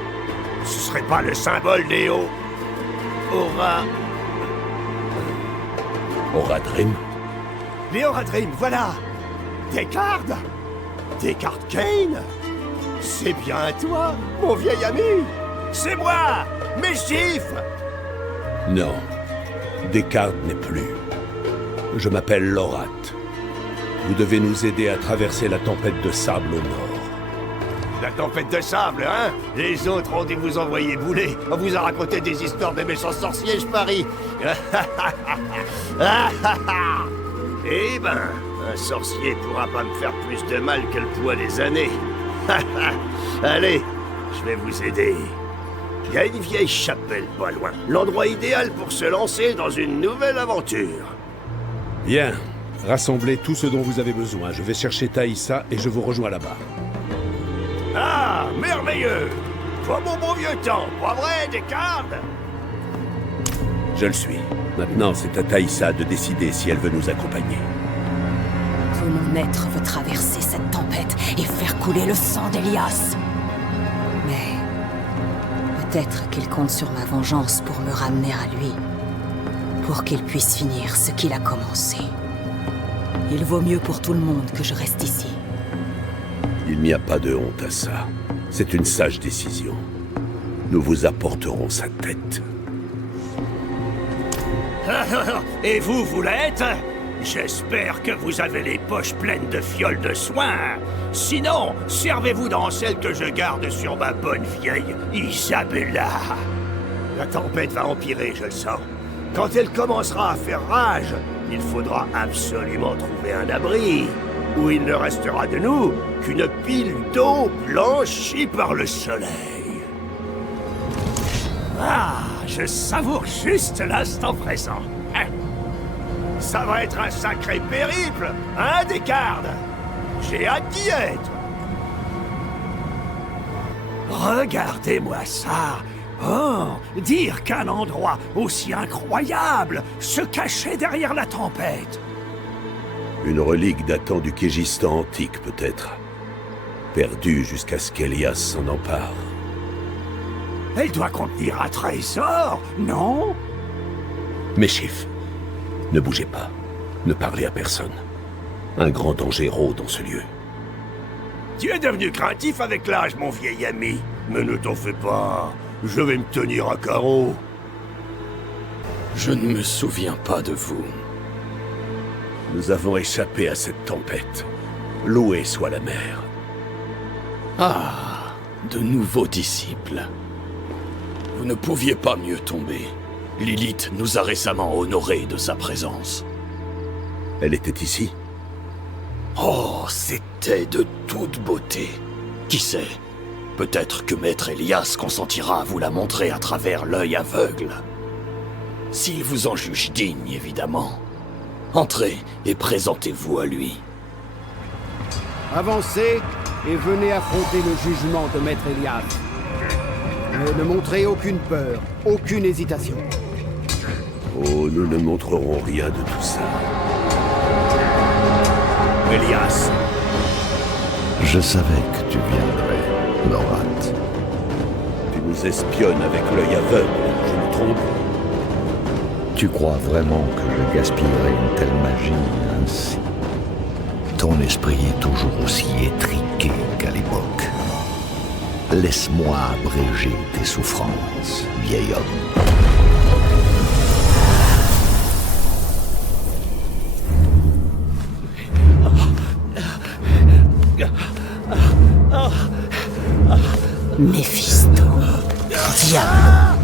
Ce serait pas le symbole des Horadrim? Les Horadrim, voilà. Descartes? Descartes Kane? C'est bien toi, mon vieil ami. C'est moi, Meschiff. Non. Descartes n'est plus. Je m'appelle Lorat. Vous devez nous aider à traverser la tempête de sable au nord. La tempête de sable, hein? Les autres ont dû vous envoyer bouler. On vous a raconté des histoires de méchants sorciers, je parie. Eh ben, un sorcier pourra pas me faire plus de mal que le poids des années. Allez, je vais vous aider. Il y a une vieille chapelle pas loin. L'endroit idéal pour se lancer dans une nouvelle aventure. Bien. Rassemblez tout ce dont vous avez besoin. Je vais chercher Taïssa et je vous rejoins là-bas. Ah, merveilleux! Comme au bon vieux temps, pas vrai, Descartes? Je le suis. Maintenant, c'est à Taïssa de décider si elle veut nous accompagner. Tout mon être veut traverser cette tempête et faire couler le sang d'Elias. Mais peut-être qu'il compte sur ma vengeance pour me ramener à lui. Pour qu'il puisse finir ce qu'il a commencé. Il vaut mieux pour tout le monde que je reste ici. Il n'y a pas de honte à ça. C'est une sage décision. Nous vous apporterons sa tête. Et vous l'êtes? J'espère que vous avez les poches pleines de fioles de soins. Sinon, servez-vous dans celle que je garde sur ma bonne vieille Isabella. La tempête va empirer, je le sens. Quand elle commencera à faire rage, il faudra absolument trouver un abri, où il ne restera de nous qu'une pile d'eau blanchie par le soleil. Ah, je savoure juste l'instant présent. Ça va être un sacré périple, hein, Descartes? J'ai hâte d'y être. Regardez-moi ça. Oh, dire qu'un endroit aussi incroyable se cachait derrière la tempête. Une relique datant du Kégistan antique, peut-être. Perdue jusqu'à ce qu'Elias s'en empare. Elle doit contenir un trésor, non? Méchif, ne bougez pas. Ne parlez à personne. Un grand danger rôde dans ce lieu. Tu es devenu craintif avec l'âge, mon vieil ami. Mais ne t'en fais pas. Je vais me tenir à carreau. Je ne me souviens pas de vous. Nous avons échappé à cette tempête. Loué soit la mer. Ah, de nouveaux disciples. Vous ne pouviez pas mieux tomber. Lilith nous a récemment honorés de sa présence. Elle était ici? Oh, c'était de toute beauté. Qui sait? Peut-être que Maître Elias consentira à vous la montrer à travers l'œil aveugle. S'il vous en juge digne, évidemment. Entrez et présentez-vous à lui. Avancez et venez affronter le jugement de Maître Elias. Mais ne montrez aucune peur, aucune hésitation. Oh, nous ne montrerons rien de tout ça. Elias. Je savais que tu viendrais, Norat. Tu nous espionnes avec l'œil aveugle, je me trompe? Tu crois vraiment que je gaspillerais une telle magie ainsi? Ton esprit est toujours aussi étriqué qu'à l'époque. Laisse-moi abréger tes souffrances, vieil homme. Méphisto, diable,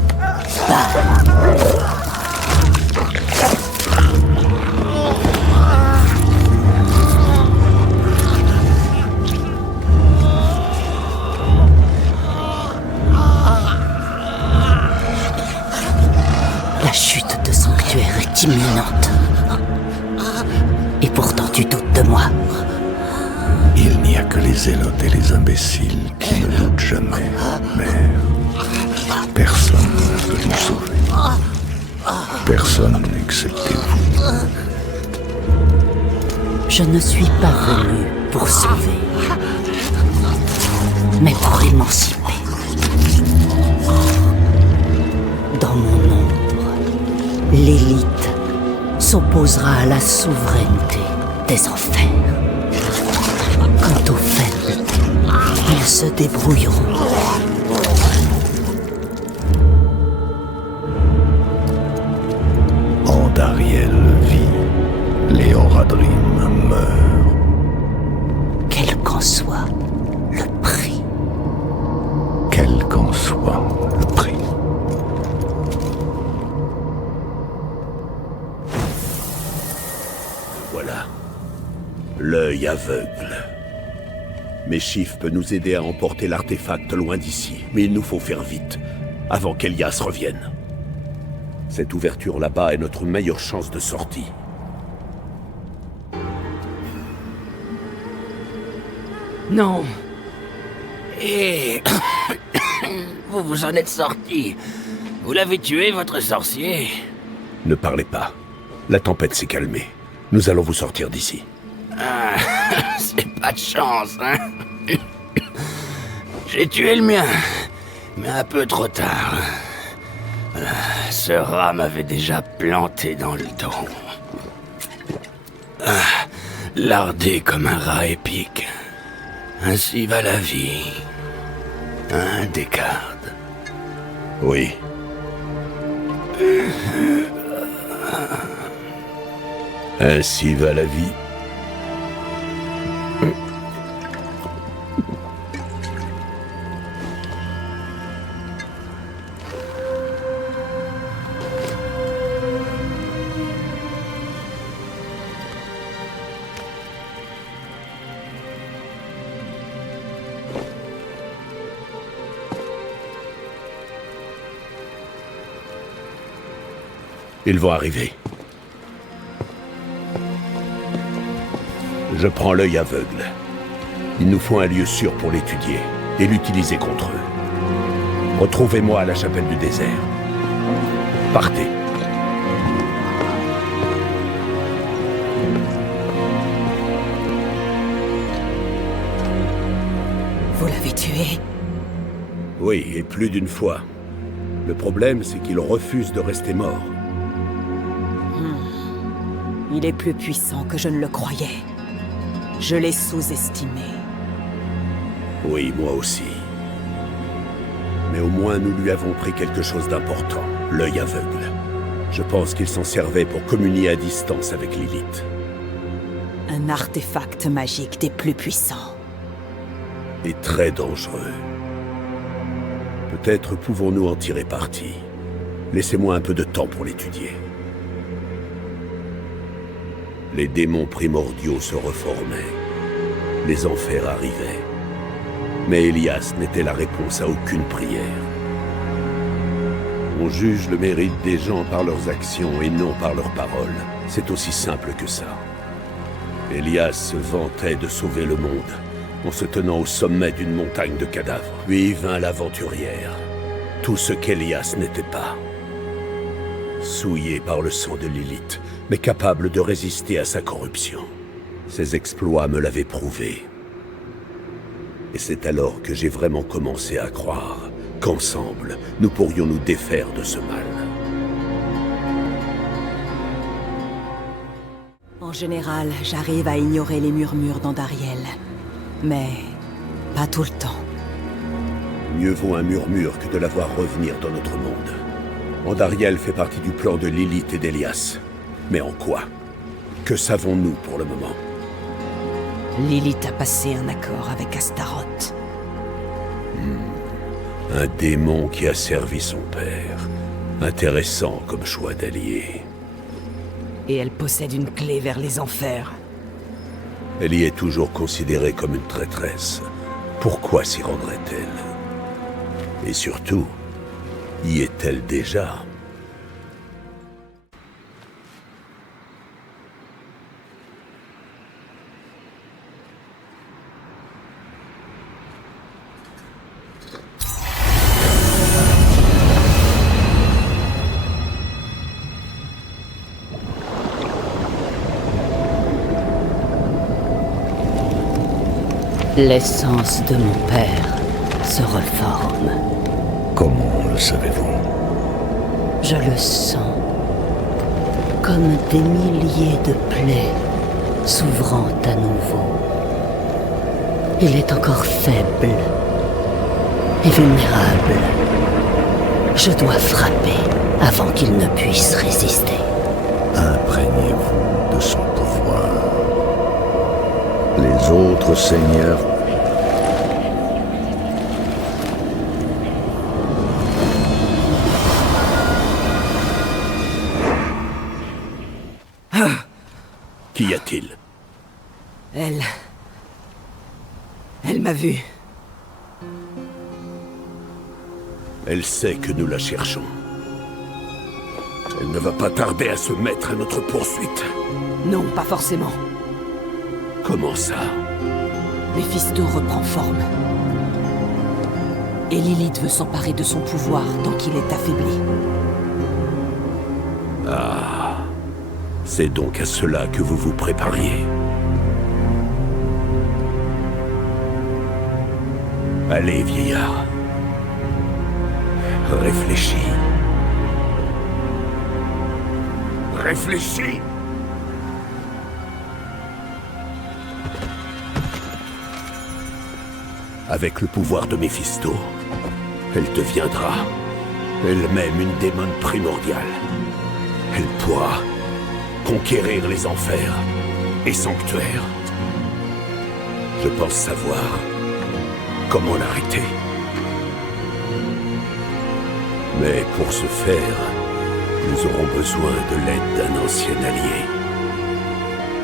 la chute de Sanctuaire est imminente. Et pourtant tu doutes de moi. Il n'y a que les zélotes et les imbéciles qui ne doutent jamais, mère. Personne ne peut nous sauver. Personne excepté vous. Je ne suis pas venu pour sauver, mais pour émanciper. Dans mon ombre, l'élite s'opposera à la souveraineté des enfers. Quant aux faibles, ils se débrouilleront. Andariel vit, Léoradrim meurt. Quel qu'en soit le prix. Quel qu'en soit le prix. Voilà. L'œil aveugle. Méchif peut nous aider à emporter l'artefact loin d'ici, mais il nous faut faire vite, avant qu'Elias revienne. Cette ouverture là-bas est notre meilleure chance de sortie. Non. Et... vous vous en êtes sorti. Vous l'avez tué, votre sorcier. Ne parlez pas. La tempête s'est calmée. Nous allons vous sortir d'ici. Ah, c'est pas de chance, hein. J'ai tué le mien, mais un peu trop tard. Ce rat m'avait déjà planté dans le dos. Lardé comme un rat épique. Ainsi va la vie. Hein, Descartes? Oui. Ainsi va la vie. Ils vont arriver. Je prends l'œil aveugle. Il nous faut un lieu sûr pour l'étudier et l'utiliser contre eux. Retrouvez-moi à la chapelle du désert. Partez. Vous l'avez tué? Oui, et plus d'une fois. Le problème, c'est qu'il refuse de rester mort. Il est plus puissant que je ne le croyais. Je l'ai sous-estimé. Oui, moi aussi. Mais au moins nous lui avons pris quelque chose d'important, l'œil aveugle. Je pense qu'il s'en servait pour communier à distance avec Lilith. Un artefact magique des plus puissants. Et très dangereux. Peut-être pouvons-nous en tirer parti. Laissez-moi un peu de temps pour l'étudier. Les démons primordiaux se reformaient. Les enfers arrivaient. Mais Elias n'était la réponse à aucune prière. On juge le mérite des gens par leurs actions et non par leurs paroles. C'est aussi simple que ça. Elias se vantait de sauver le monde, en se tenant au sommet d'une montagne de cadavres. Puis vint l'aventurière. Tout ce qu'Elias n'était pas. Souillé par le sang de Lilith, mais capable de résister à sa corruption. Ses exploits me l'avaient prouvé. Et c'est alors que j'ai vraiment commencé à croire qu'ensemble, nous pourrions nous défaire de ce mal. En général, j'arrive à ignorer les murmures d'Andariel. Mais pas tout le temps. Mieux vaut un murmure que de la voir revenir dans notre monde. Andariel fait partie du plan de Lilith et d'Elias. Mais en quoi? Que savons-nous pour le moment? Lilith a passé un accord avec Astaroth. Un démon qui a servi son père. Intéressant comme choix d'allié. Et elle possède une clé vers les enfers. Elle y est toujours considérée comme une traîtresse. Pourquoi s'y rendrait-elle? Et surtout, y est-elle déjà? L'essence de mon père se reforme. Comment le savez-vous? Je le sens. Comme des milliers de plaies s'ouvrant à nouveau. Il est encore faible et vulnérable. Je dois frapper avant qu'il ne puisse résister. Imprégnez-vous de son pouvoir. Les autres seigneurs Qu'y a-t-il? Elle m'a vu. Elle sait que nous la cherchons. Elle ne va pas tarder à se mettre à notre poursuite. Non, pas forcément. Comment ça? Méphisto reprend forme. Et Lilith veut s'emparer de son pouvoir tant qu'il est affaibli. Ah, c'est donc à cela que vous vous prépariez. Allez, vieillard. Réfléchis. Réfléchis. Avec le pouvoir de Méphisto, elle deviendra elle-même une démone primordiale. Elle pourra conquérir les enfers et sanctuaires. Je pense savoir comment l'arrêter. Mais pour ce faire, nous aurons besoin de l'aide d'un ancien allié.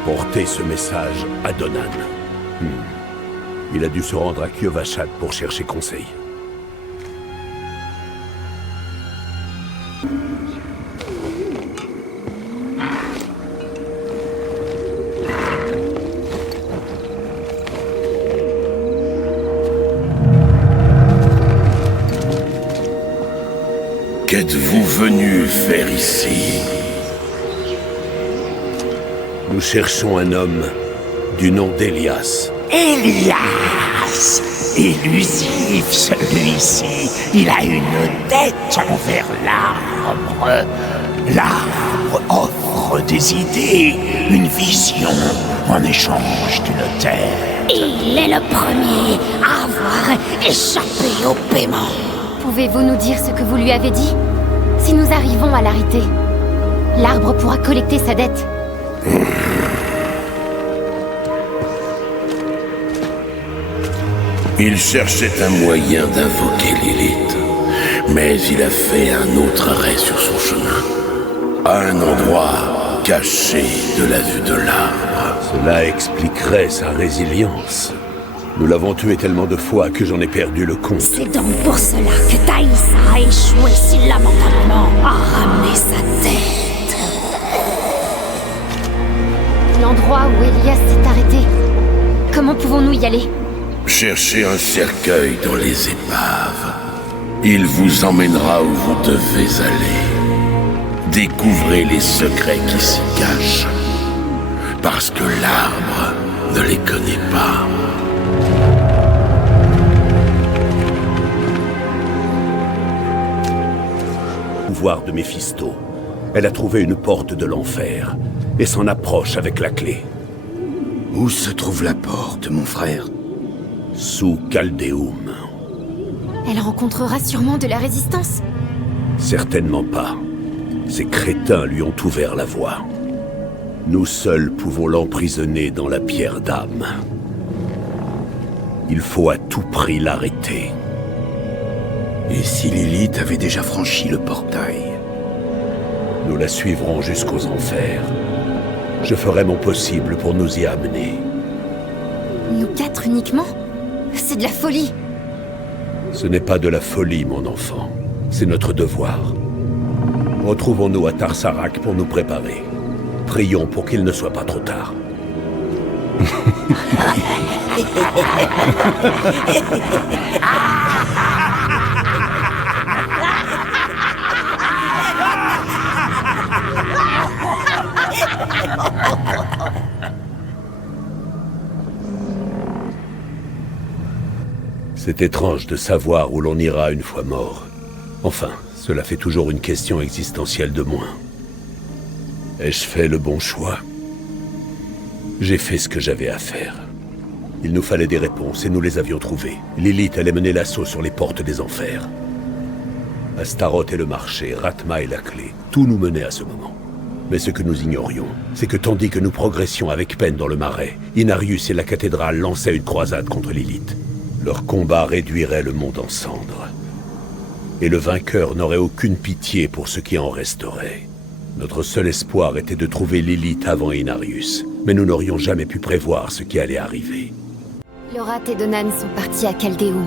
Portez ce message à Donan. Il a dû se rendre à Kyovashad pour chercher conseil. Qu'êtes-vous venu faire ici? Nous cherchons un homme du nom d'Elias. Elias! Élusif, celui-ci. Il a une dette envers l'arbre. L'arbre offre des idées, une vision, en échange d'une terre. Il est le premier à avoir échappé au paiement. Pouvez-vous nous dire ce que vous lui avez dit? Si nous arrivons à l'arrêter, l'arbre pourra collecter sa dette. Il cherchait un moyen d'invoquer Lilith, mais il a fait un autre arrêt sur son chemin, à un endroit caché de la vue de l'arbre. Cela expliquerait sa résilience. Nous l'avons tué tellement de fois que j'en ai perdu le compte. C'est donc pour cela que Taïsa a échoué si lamentablement à ramener sa tête. L'endroit où Elias s'est arrêté. Comment pouvons-nous y aller? Cherchez un cercueil dans les épaves. Il vous emmènera où vous devez aller. Découvrez les secrets qui s'y cachent. Parce que l'arbre ne les connaît pas. Pouvoir de Méphisto. Elle a trouvé une porte de l'enfer et s'en approche avec la clé. Où se trouve la porte, mon frère? Sous Chaldéum. Elle rencontrera sûrement de la résistance. Certainement pas. Ces crétins lui ont ouvert la voie. Nous seuls pouvons l'emprisonner dans la pierre d'âme. Il faut à tout prix l'arrêter. Et si Lilith avait déjà franchi le portail? Nous la suivrons jusqu'aux enfers. Je ferai mon possible pour nous y amener. Nous 4 uniquement? C'est de la folie. Ce n'est pas de la folie, mon enfant. C'est notre devoir. Retrouvons-nous à Tarsarak pour nous préparer. Prions pour qu'il ne soit pas trop tard. C'est étrange de savoir où l'on ira une fois mort. Enfin, cela fait toujours une question existentielle de moins. Ai-je fait le bon choix? J'ai fait ce que j'avais à faire. Il nous fallait des réponses et nous les avions trouvées. Lilith allait mener l'assaut sur les portes des enfers. Astaroth et le marché, Rathma et la clé, tout nous menait à ce moment. Mais ce que nous ignorions, c'est que tandis que nous progressions avec peine dans le marais, Inarius et la cathédrale lançaient une croisade contre Lilith. Leur combat réduirait le monde en cendres. Et le vainqueur n'aurait aucune pitié pour ce qui en resterait. Notre seul espoir était de trouver Lilith avant Inarius, mais nous n'aurions jamais pu prévoir ce qui allait arriver. Lorat et Donan sont partis à Chaldéum.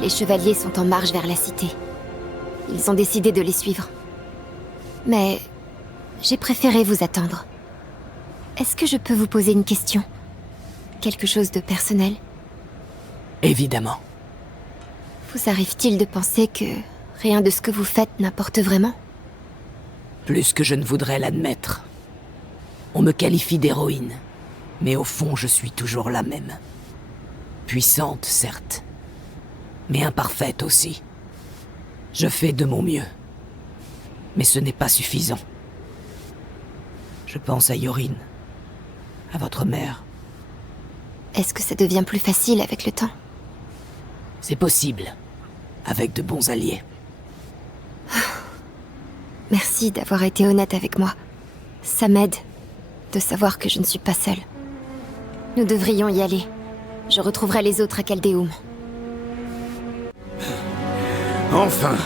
Les chevaliers sont en marche vers la cité. Ils ont décidé de les suivre. Mais j'ai préféré vous attendre. Est-ce que je peux vous poser une question? Quelque chose de personnel? Évidemment. Vous arrive-t-il de penser que rien de ce que vous faites n'importe vraiment? Plus que je ne voudrais l'admettre. On me qualifie d'héroïne, mais au fond je suis toujours la même. Puissante, certes, mais imparfaite aussi. Je fais de mon mieux, mais ce n'est pas suffisant. Je pense à Yorin, à votre mère. Est-ce que ça devient plus facile avec le temps? C'est possible, avec de bons alliés. Merci d'avoir été honnête avec moi. Ça m'aide de savoir que je ne suis pas seule. Nous devrions y aller. Je retrouverai les autres à Caldeum. Enfin,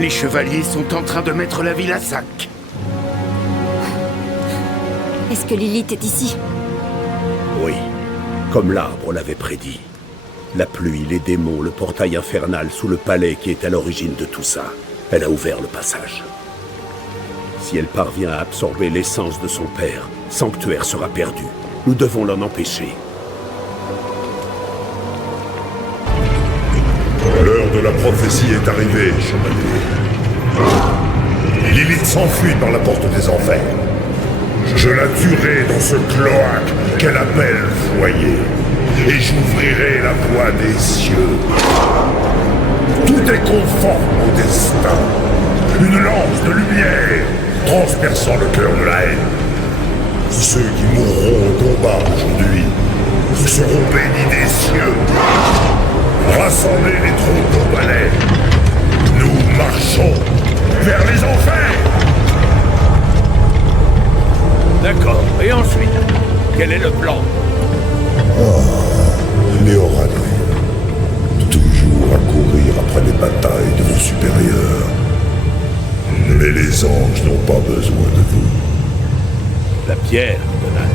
les chevaliers sont en train de mettre la ville à sac. Est-ce que Lilith est ici? Oui, comme l'arbre l'avait prédit. La pluie, les démons, le portail infernal sous le palais qui est à l'origine de tout ça. Elle a ouvert le passage. Si elle parvient à absorber l'essence de son père, Sanctuaire sera perdu. Nous devons l'en empêcher. L'heure de la prophétie est arrivée, chevalier. Lilith s'enfuit par la porte des enfers. Je la tuerai dans ce cloaque qu'elle appelle foyer. Et j'ouvrirai la voie des cieux. Tout est conforme au destin. Une lance de lumière transperçant le cœur de la haine. Ceux qui mourront au combat aujourd'hui seront bénis des cieux. Rassemblez les troupes au palais. Nous marchons vers les enfers. D'accord, et ensuite, quel est le plan? Léoradri, toujours à courir après les batailles de vos supérieurs. Mais les anges n'ont pas besoin de vous. La pierre, Donan.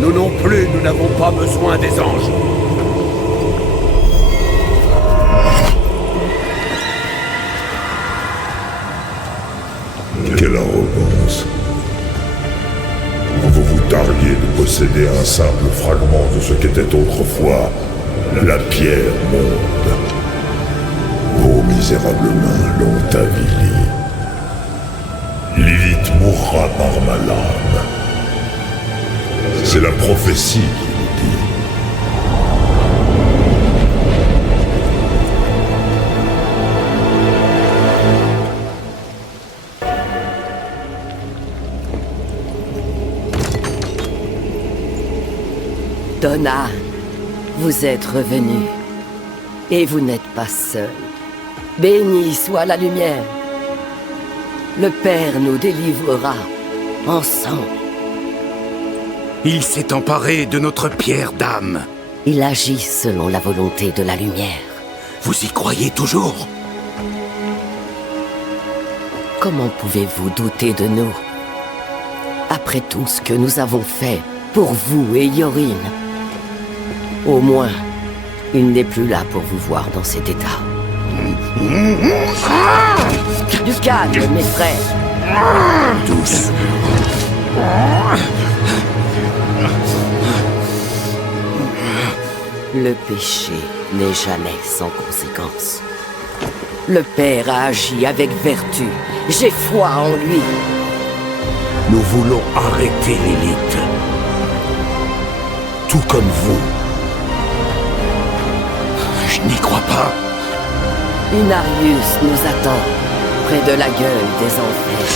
Nous non plus, nous n'avons pas besoin des anges. Quelle arrogance. Vous vous targuez de posséder un simple fragment de ce qu'était autrefois la pierre monde. Vos misérables mains l'ont avilie. Lilith mourra par ma lame. C'est la prophétie qui le dit. Donna, vous êtes revenu. Et vous n'êtes pas seul. Béni soit la lumière. Le Père nous délivrera ensemble. Il s'est emparé de notre pierre d'âme. Il agit selon la volonté de la lumière. Vous y croyez toujours? Comment pouvez-vous douter de nous? Après tout ce que nous avons fait pour vous et Yorin. Au moins, il n'est plus là pour vous voir dans cet état. Du calme, mes frères. Douce. Le péché n'est jamais sans conséquence. Le Père a agi avec vertu. J'ai foi en lui. Nous voulons arrêter l'élite. Tout comme vous. Je n'y crois pas. Inarius nous attend, près de la gueule des enfers.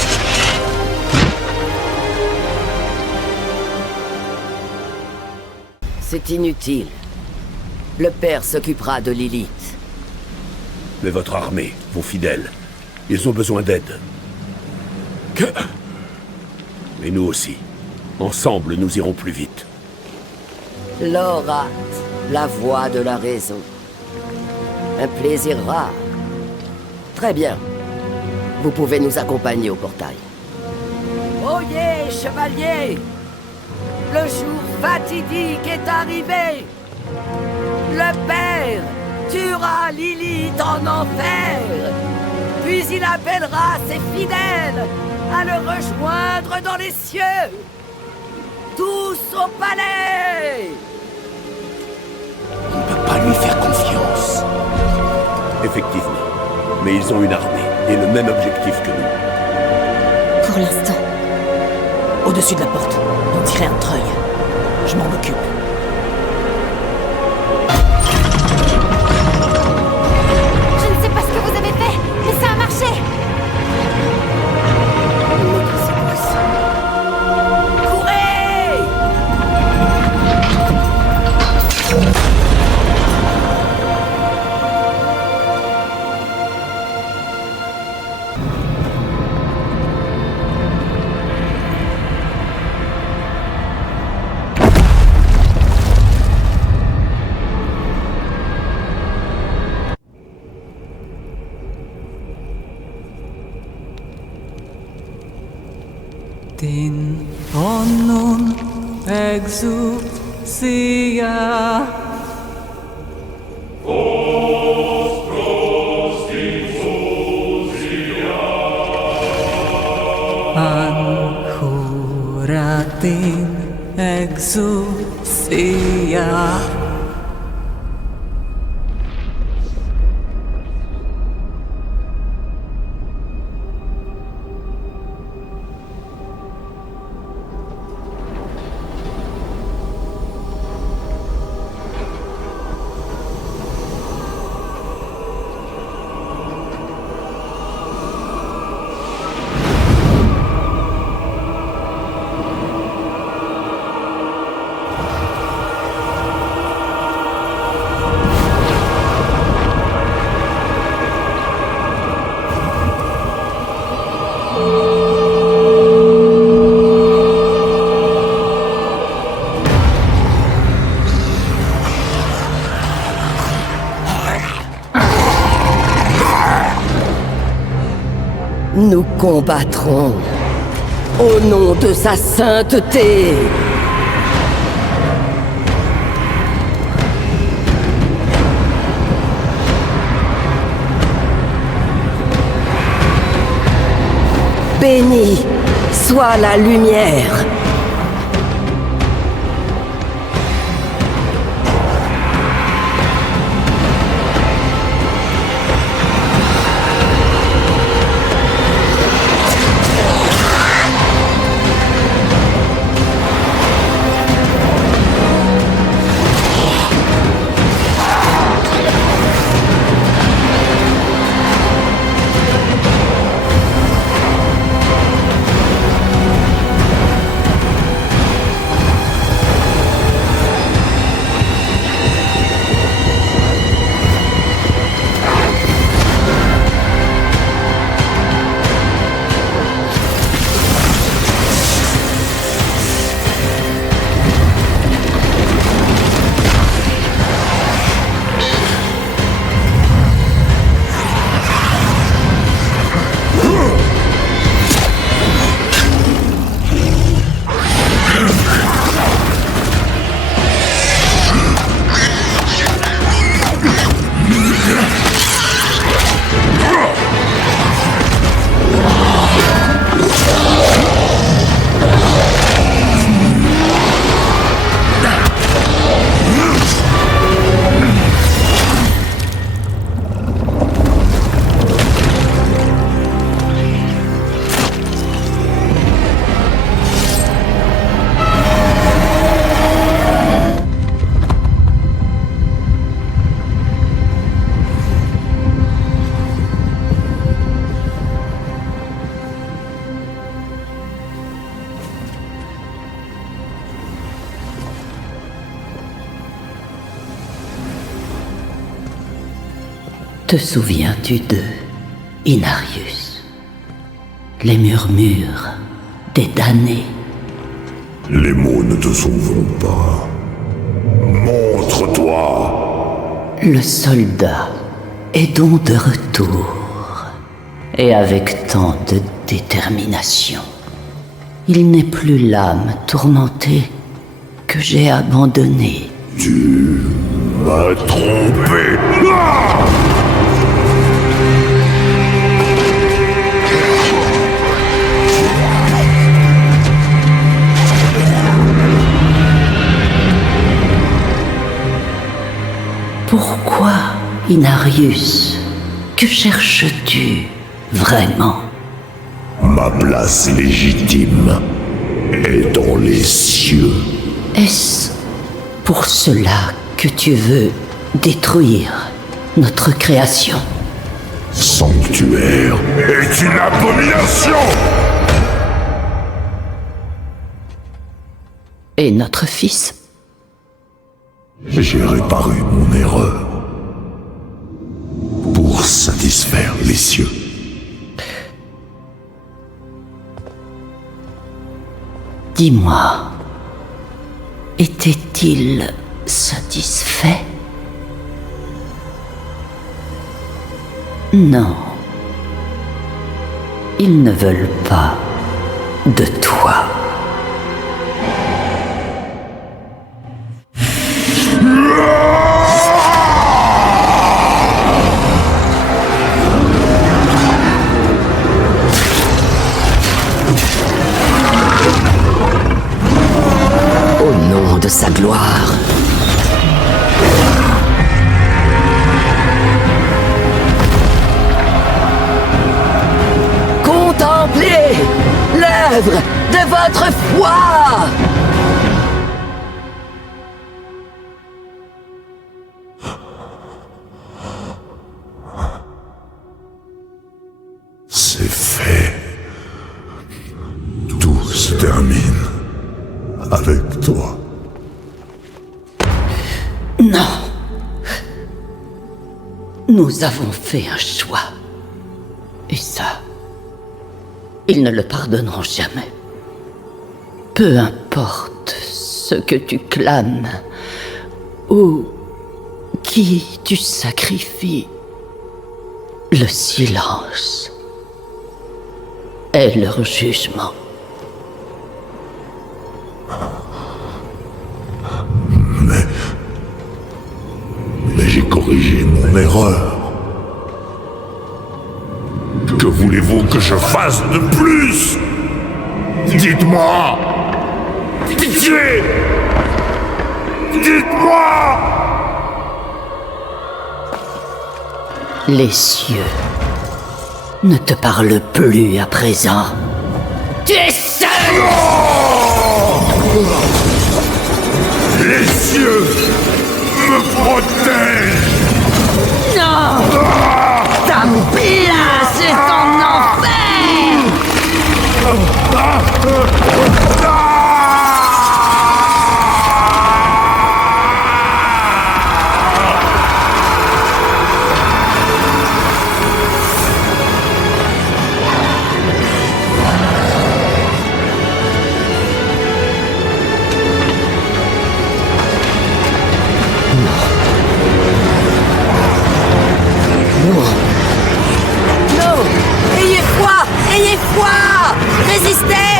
C'est inutile. Le Père s'occupera de Lilith. Mais votre armée, vos fidèles, ils ont besoin d'aide. Et nous aussi. Ensemble, nous irons plus vite. L'Orat, la voix de la raison. Un plaisir rare. Très bien. Vous pouvez nous accompagner au portail. Oyez, chevalier! Le jour fatidique est arrivé! Le Père tuera Lilith en enfer! Puis il appellera ses fidèles à le rejoindre dans les cieux! Tous au palais! On ne peut pas lui faire confiance. effectivement. Mais ils ont une armée et le même objectif que nous. Pour l'instant. Au-dessus de la porte, on dirait un treuil. Je m'en occupe. Je ne sais pas ce que vous avez fait, mais ça a marché. Din onnun exousia. Anchuratin exousia. Nous combattrons au nom de sa sainteté. Bénie soit la lumière. Te souviens-tu de Inarius? Les murmures des damnés. Les mots ne te sauveront pas. Montre-toi! Le soldat est donc de retour, et avec tant de détermination. Il n'est plus l'âme tourmentée que j'ai abandonnée. Tu m'as trompé! Ah! Pourquoi Inarius Que cherches-tu vraiment? Ma place légitime est dans les cieux. Est-ce pour cela que tu veux détruire notre création? Sanctuaire est une abomination! Et notre fils? J'ai réparé mon erreur pour satisfaire les cieux. Dis-moi, était-il satisfait? Non. Ils ne veulent pas de toi. Au nom de sa gloire. Contemplez l'œuvre de votre foi! C'est fait. Tout se termine avec toi. Non. Nous avons fait un choix. Et ça, ils ne le pardonneront jamais. Peu importe ce que tu clames ou qui tu sacrifies, le silence est leur jugement. Mais j'ai corrigé mon erreur. Que voulez-vous que je fasse de plus? Dites-moi! Pitié! Dites-moi! Les cieux ne te parlent plus à présent. Tu es seul! Les cieux me protègent! Non! Ta place est en enfer! Non! Ayez foi! Ayez foi! Résistez!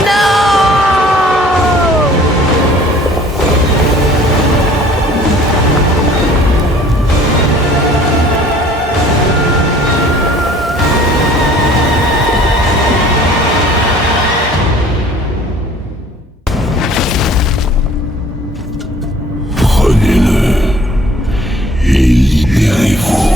Non! Prenez-le et libérez-vous.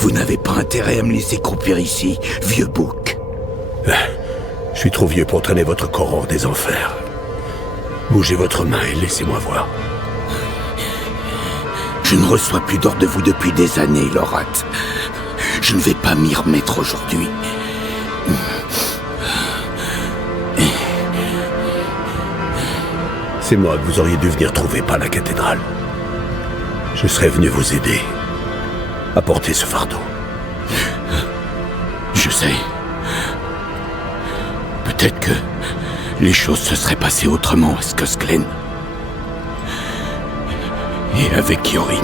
Vous n'avez pas intérêt à me laisser croupir ici, vieux bouc. Je suis trop vieux pour traîner votre corps hors des enfers. Bougez votre main et laissez-moi voir. Je ne reçois plus d'ordre de vous depuis des années, Lorat. Je ne vais pas m'y remettre aujourd'hui. C'est moi que vous auriez dû venir trouver, pas la cathédrale. Je serais venu vous aider à porter ce fardeau. Je sais. Peut-être que les choses se seraient passées autrement à Skosglen. Et avec Yorin.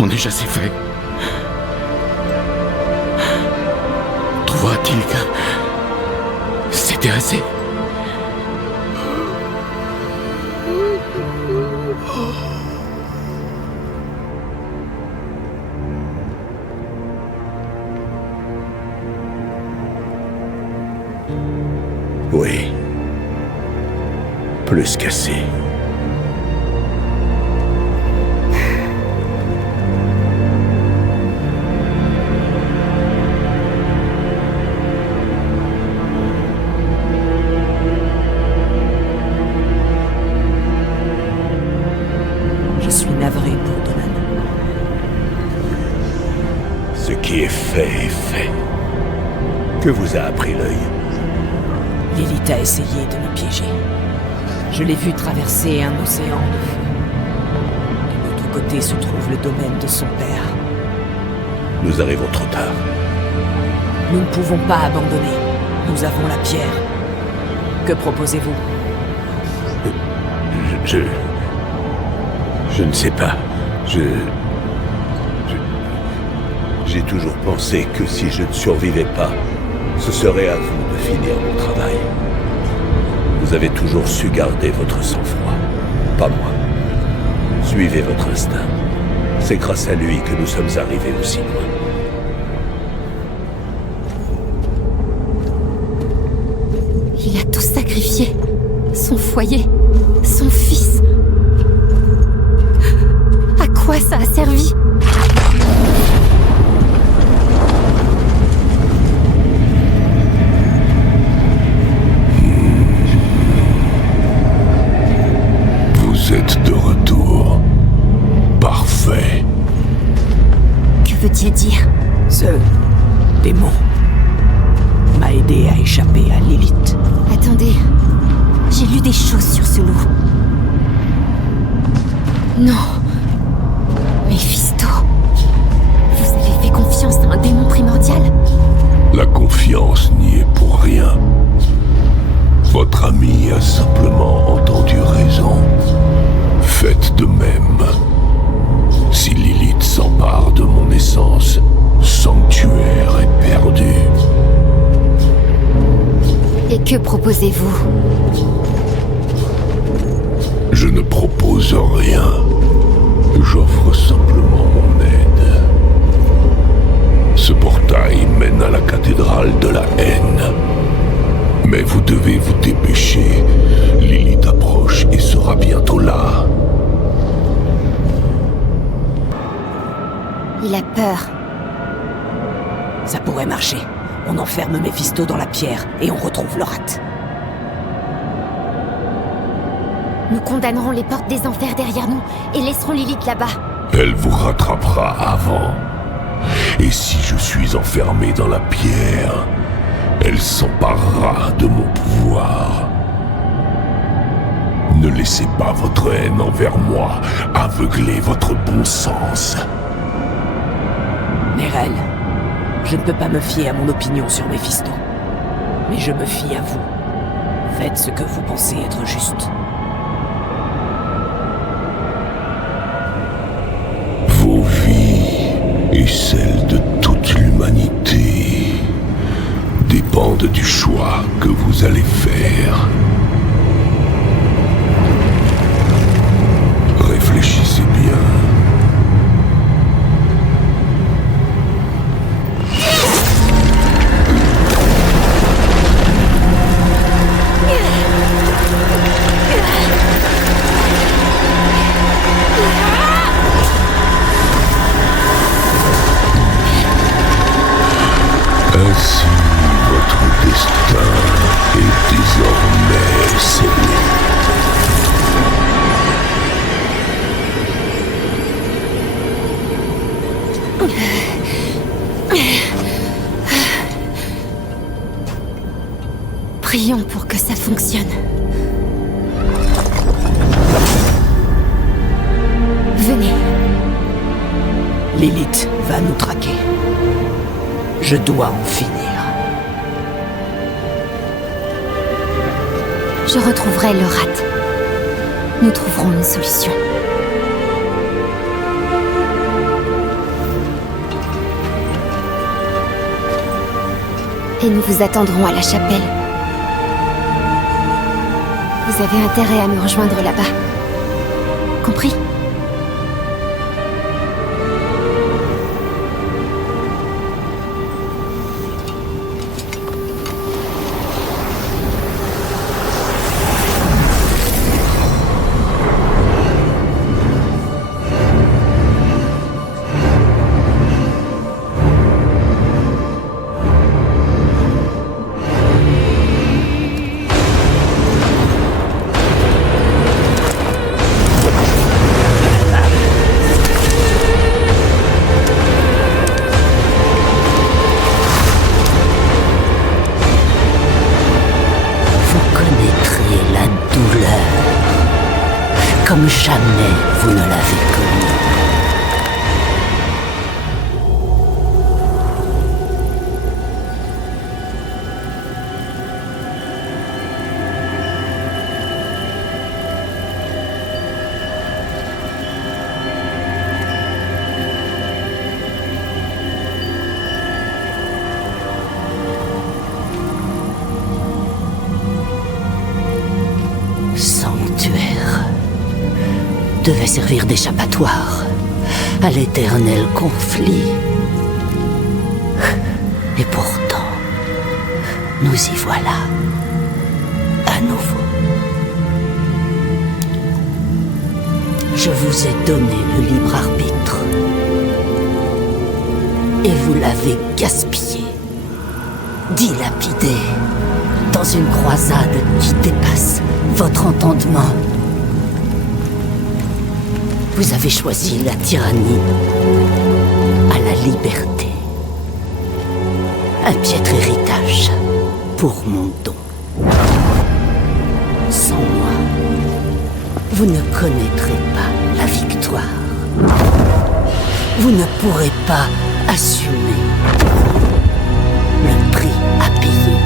On est déjà assez fait. Trouvera-t-il que c'était assez? Oui. Plus qu'assez. Je suis navré pour Donan. Ce qui est fait est fait. Que vous a appris l'œil? Lilith a essayé de me piéger. Je l'ai vu traverser un océan de feu. De l'autre côté se trouve le domaine de son père. Nous arrivons trop tard. Nous ne pouvons pas abandonner. Nous avons la pierre. Que proposez-vous? Je ne sais pas. J'ai toujours pensé que si je ne survivais pas, ce serait à vous de finir mon travail. Vous avez toujours su garder votre sang-froid. Pas moi. Suivez votre instinct. C'est grâce à lui que nous sommes arrivés aussi loin. Il a tout sacrifié. Son foyer, son fils. À quoi ça a servi? Vous êtes de retour. Parfait. Que veut-il dire? Ce démon m'a aidé à échapper à Lilith. Attendez, j'ai lu des choses sur ce loup. Non. Méphisto. Vous avez fait confiance à un démon primordial? La confiance n'y est pour rien. Votre ami a simplement entendu raison. Faites de même. Si Lilith s'empare de mon essence, Sanctuaire est perdu. Et que proposez-vous? Je ne propose rien. J'offre simplement mon aide. Ce portail mène à la cathédrale de la haine. Mais vous devez vous dépêcher. Lilith approche et sera bientôt là. Il a peur. Ça pourrait marcher. On enferme Méphisto dans la pierre et on retrouve le rat. Nous condamnerons les portes des enfers derrière nous et laisserons Lilith là-bas. Elle vous rattrapera avant. Et si je suis enfermé dans la pierre, elle s'emparera de mon pouvoir. Ne laissez pas votre haine envers moi aveugler votre bon sens. Nérel, je ne peux pas me fier à mon opinion sur Méphisto. Mais je me fie à vous. Faites ce que vous pensez être juste. Vos vies et celles de toute l'humanité dépendent du choix que vous allez faire. Réfléchissez bien. Ainsi, votre destin est désormais scellé. Prions pour que ça fonctionne. Venez. Lilith va nous traquer. Je dois en finir. Je retrouverai le rat. Nous trouverons une solution. Et nous vous attendrons à la chapelle. Vous avez intérêt à me rejoindre là-bas. Compris ? Comme jamais vous ne l'avez connu. Sanctuaire devait servir d'échappatoire à l'éternel conflit. Et pourtant, nous y voilà, à nouveau. Je vous ai donné le libre arbitre. Et vous l'avez gaspillé, dilapidé, dans une croisade qui dépasse votre entendement. Vous avez choisi la tyrannie à la liberté. Un piètre héritage pour mon don. Sans moi, vous ne connaîtrez pas la victoire. Vous ne pourrez pas assumer le prix à payer.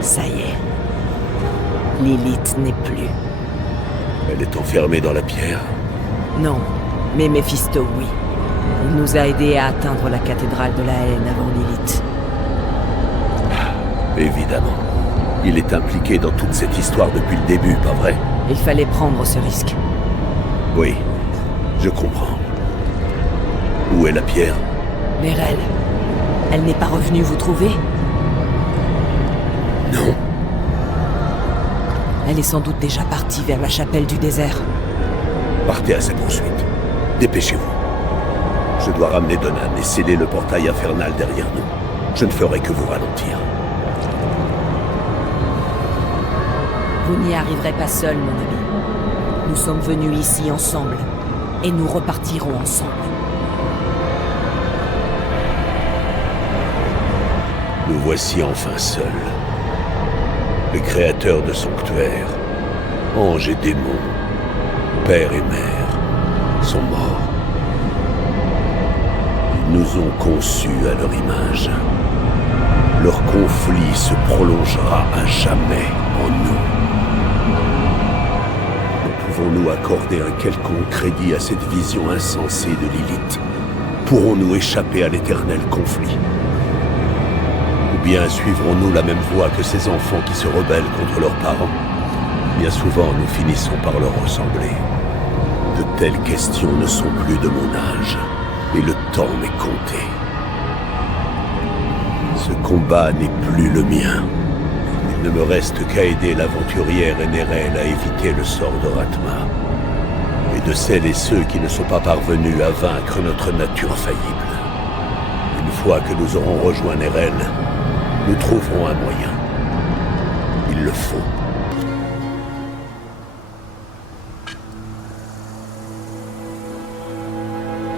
Ça y est. Lilith n'est plus. Elle est enfermée dans la pierre? Non, mais Méphisto, oui. Il nous a aidés à atteindre la cathédrale de la haine avant Lilith. Évidemment. Il est impliqué dans toute cette histoire depuis le début, pas vrai? Il fallait prendre ce risque. Oui, je comprends. Où est la pierre? Mérelle. Elle n'est pas revenue vous trouver? Non. Elle est sans doute déjà partie vers la chapelle du désert. Partez à sa poursuite. Dépêchez-vous. Je dois ramener Donan et sceller le portail infernal derrière nous. Je ne ferai que vous ralentir. Vous n'y arriverez pas seul, mon ami. Nous sommes venus ici ensemble. Et nous repartirons ensemble. Nous voici enfin seuls. Les créateurs de sanctuaires, anges et démons, père et mère, sont morts. Ils nous ont conçus à leur image. Leur conflit se prolongera à jamais en nous. Pouvons-nous accorder un quelconque crédit à cette vision insensée de Lilith? Pourrons-nous échapper à l'éternel conflit? Ou bien suivrons-nous la même voie que ces enfants qui se rebellent contre leurs parents? Bien souvent, nous finissons par leur ressembler. De telles questions ne sont plus de mon âge, et le temps m'est compté. Ce combat n'est plus le mien. Il ne me reste qu'à aider l'aventurière Nérél à éviter le sort de Rathma. Et de celles et ceux qui ne sont pas parvenus à vaincre notre nature faillible. Une fois que nous aurons rejoint Nérél, nous trouverons un moyen. Il le faut.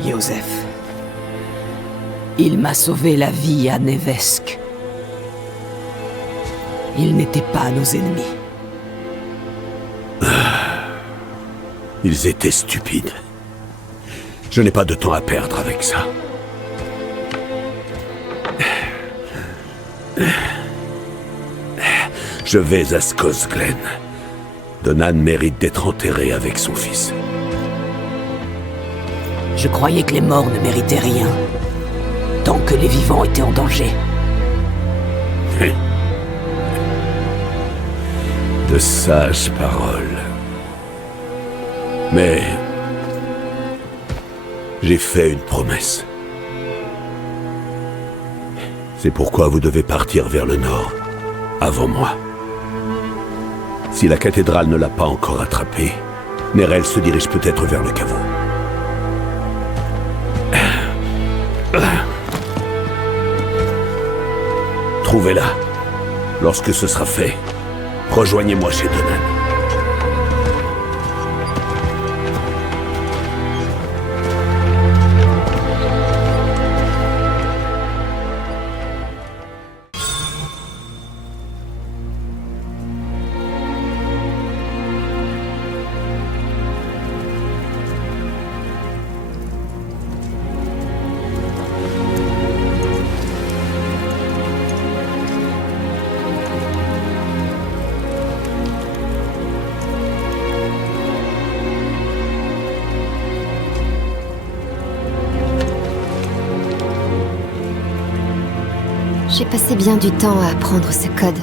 Joseph. Il m'a sauvé la vie à Nevesk. Ils n'étaient pas nos ennemis. Ils étaient stupides. Je n'ai pas de temps à perdre avec ça. Je vais à Skosglen. Donan mérite d'être enterré avec son fils. Je croyais que les morts ne méritaient rien, tant que les vivants étaient en danger. De sages paroles. Mais j'ai fait une promesse. C'est pourquoi vous devez partir vers le nord, avant moi. Si la cathédrale ne l'a pas encore attrapé, Nérél se dirige peut-être vers le caveau. Trouvez-la. Lorsque ce sera fait, rejoignez-moi chez Donan. J'ai passé bien du temps à apprendre ce code.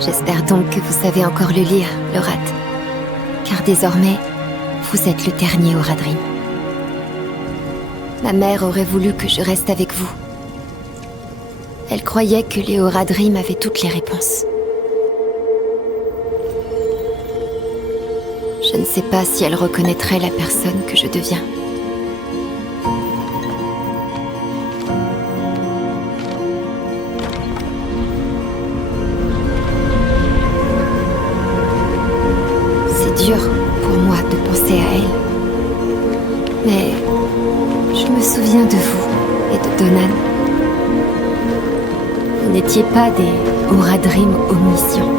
J'espère donc que vous savez encore le lire, Lorath. Car désormais, vous êtes le dernier Horadrim. Ma mère aurait voulu que je reste avec vous. Elle croyait que les Horadrim avaient toutes les réponses. Je ne sais pas si elle reconnaîtrait la personne que je deviens. Dur pour moi de penser à elle. Mais je me souviens de vous et de Donan. Vous n'étiez pas des Horadrim omniscients.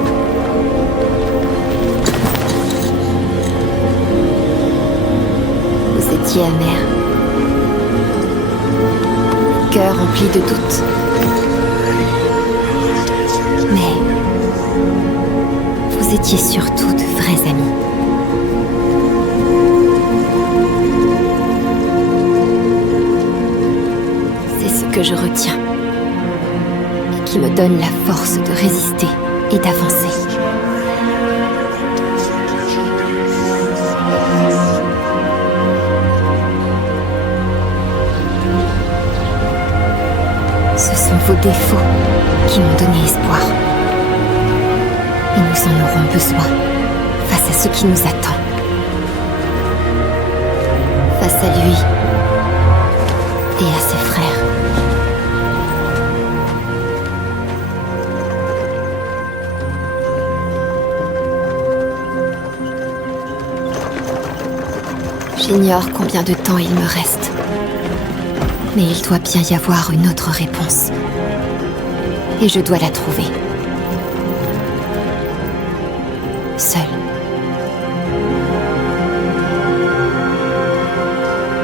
Vous étiez amer. Le cœur rempli de doutes. Mais vous étiez surtout de vrais amis. Que je retiens et qui me donne la force de résister et d'avancer. Ce sont vos défauts qui m'ont donné espoir. Et nous en aurons besoin face à ce qui nous attend. Face à lui et à ses frères. J'ignore combien de temps il me reste. Mais il doit bien y avoir une autre réponse. Et je dois la trouver. Seule.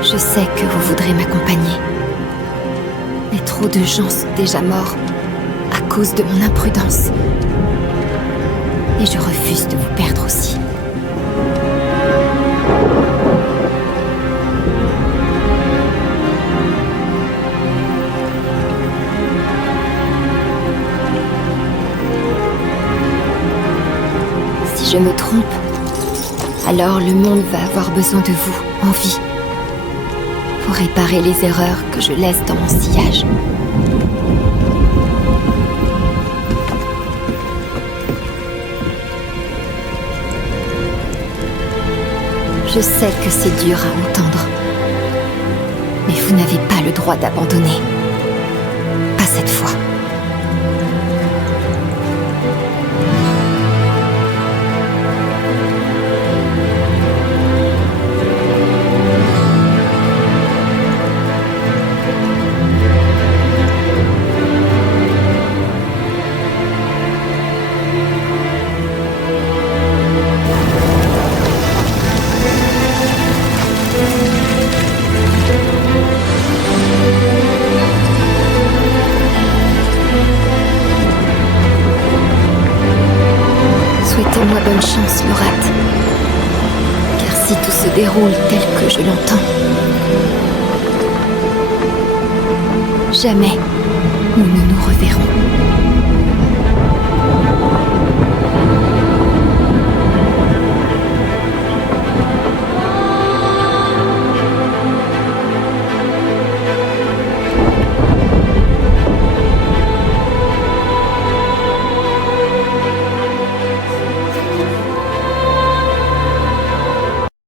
Je sais que vous voudrez m'accompagner. Mais trop de gens sont déjà morts à cause de mon imprudence. Et je refuse de vous perdre aussi. Si je me trompe, alors le monde va avoir besoin de vous, en vie, pour réparer les erreurs que je laisse dans mon sillage. Je sais que c'est dur à entendre. Mais vous n'avez pas le droit d'abandonner. Pas cette fois. Souhaitez-moi bonne chance, Lorath. Car si tout se déroule tel que je l'entends, jamais nous ne nous reverrons.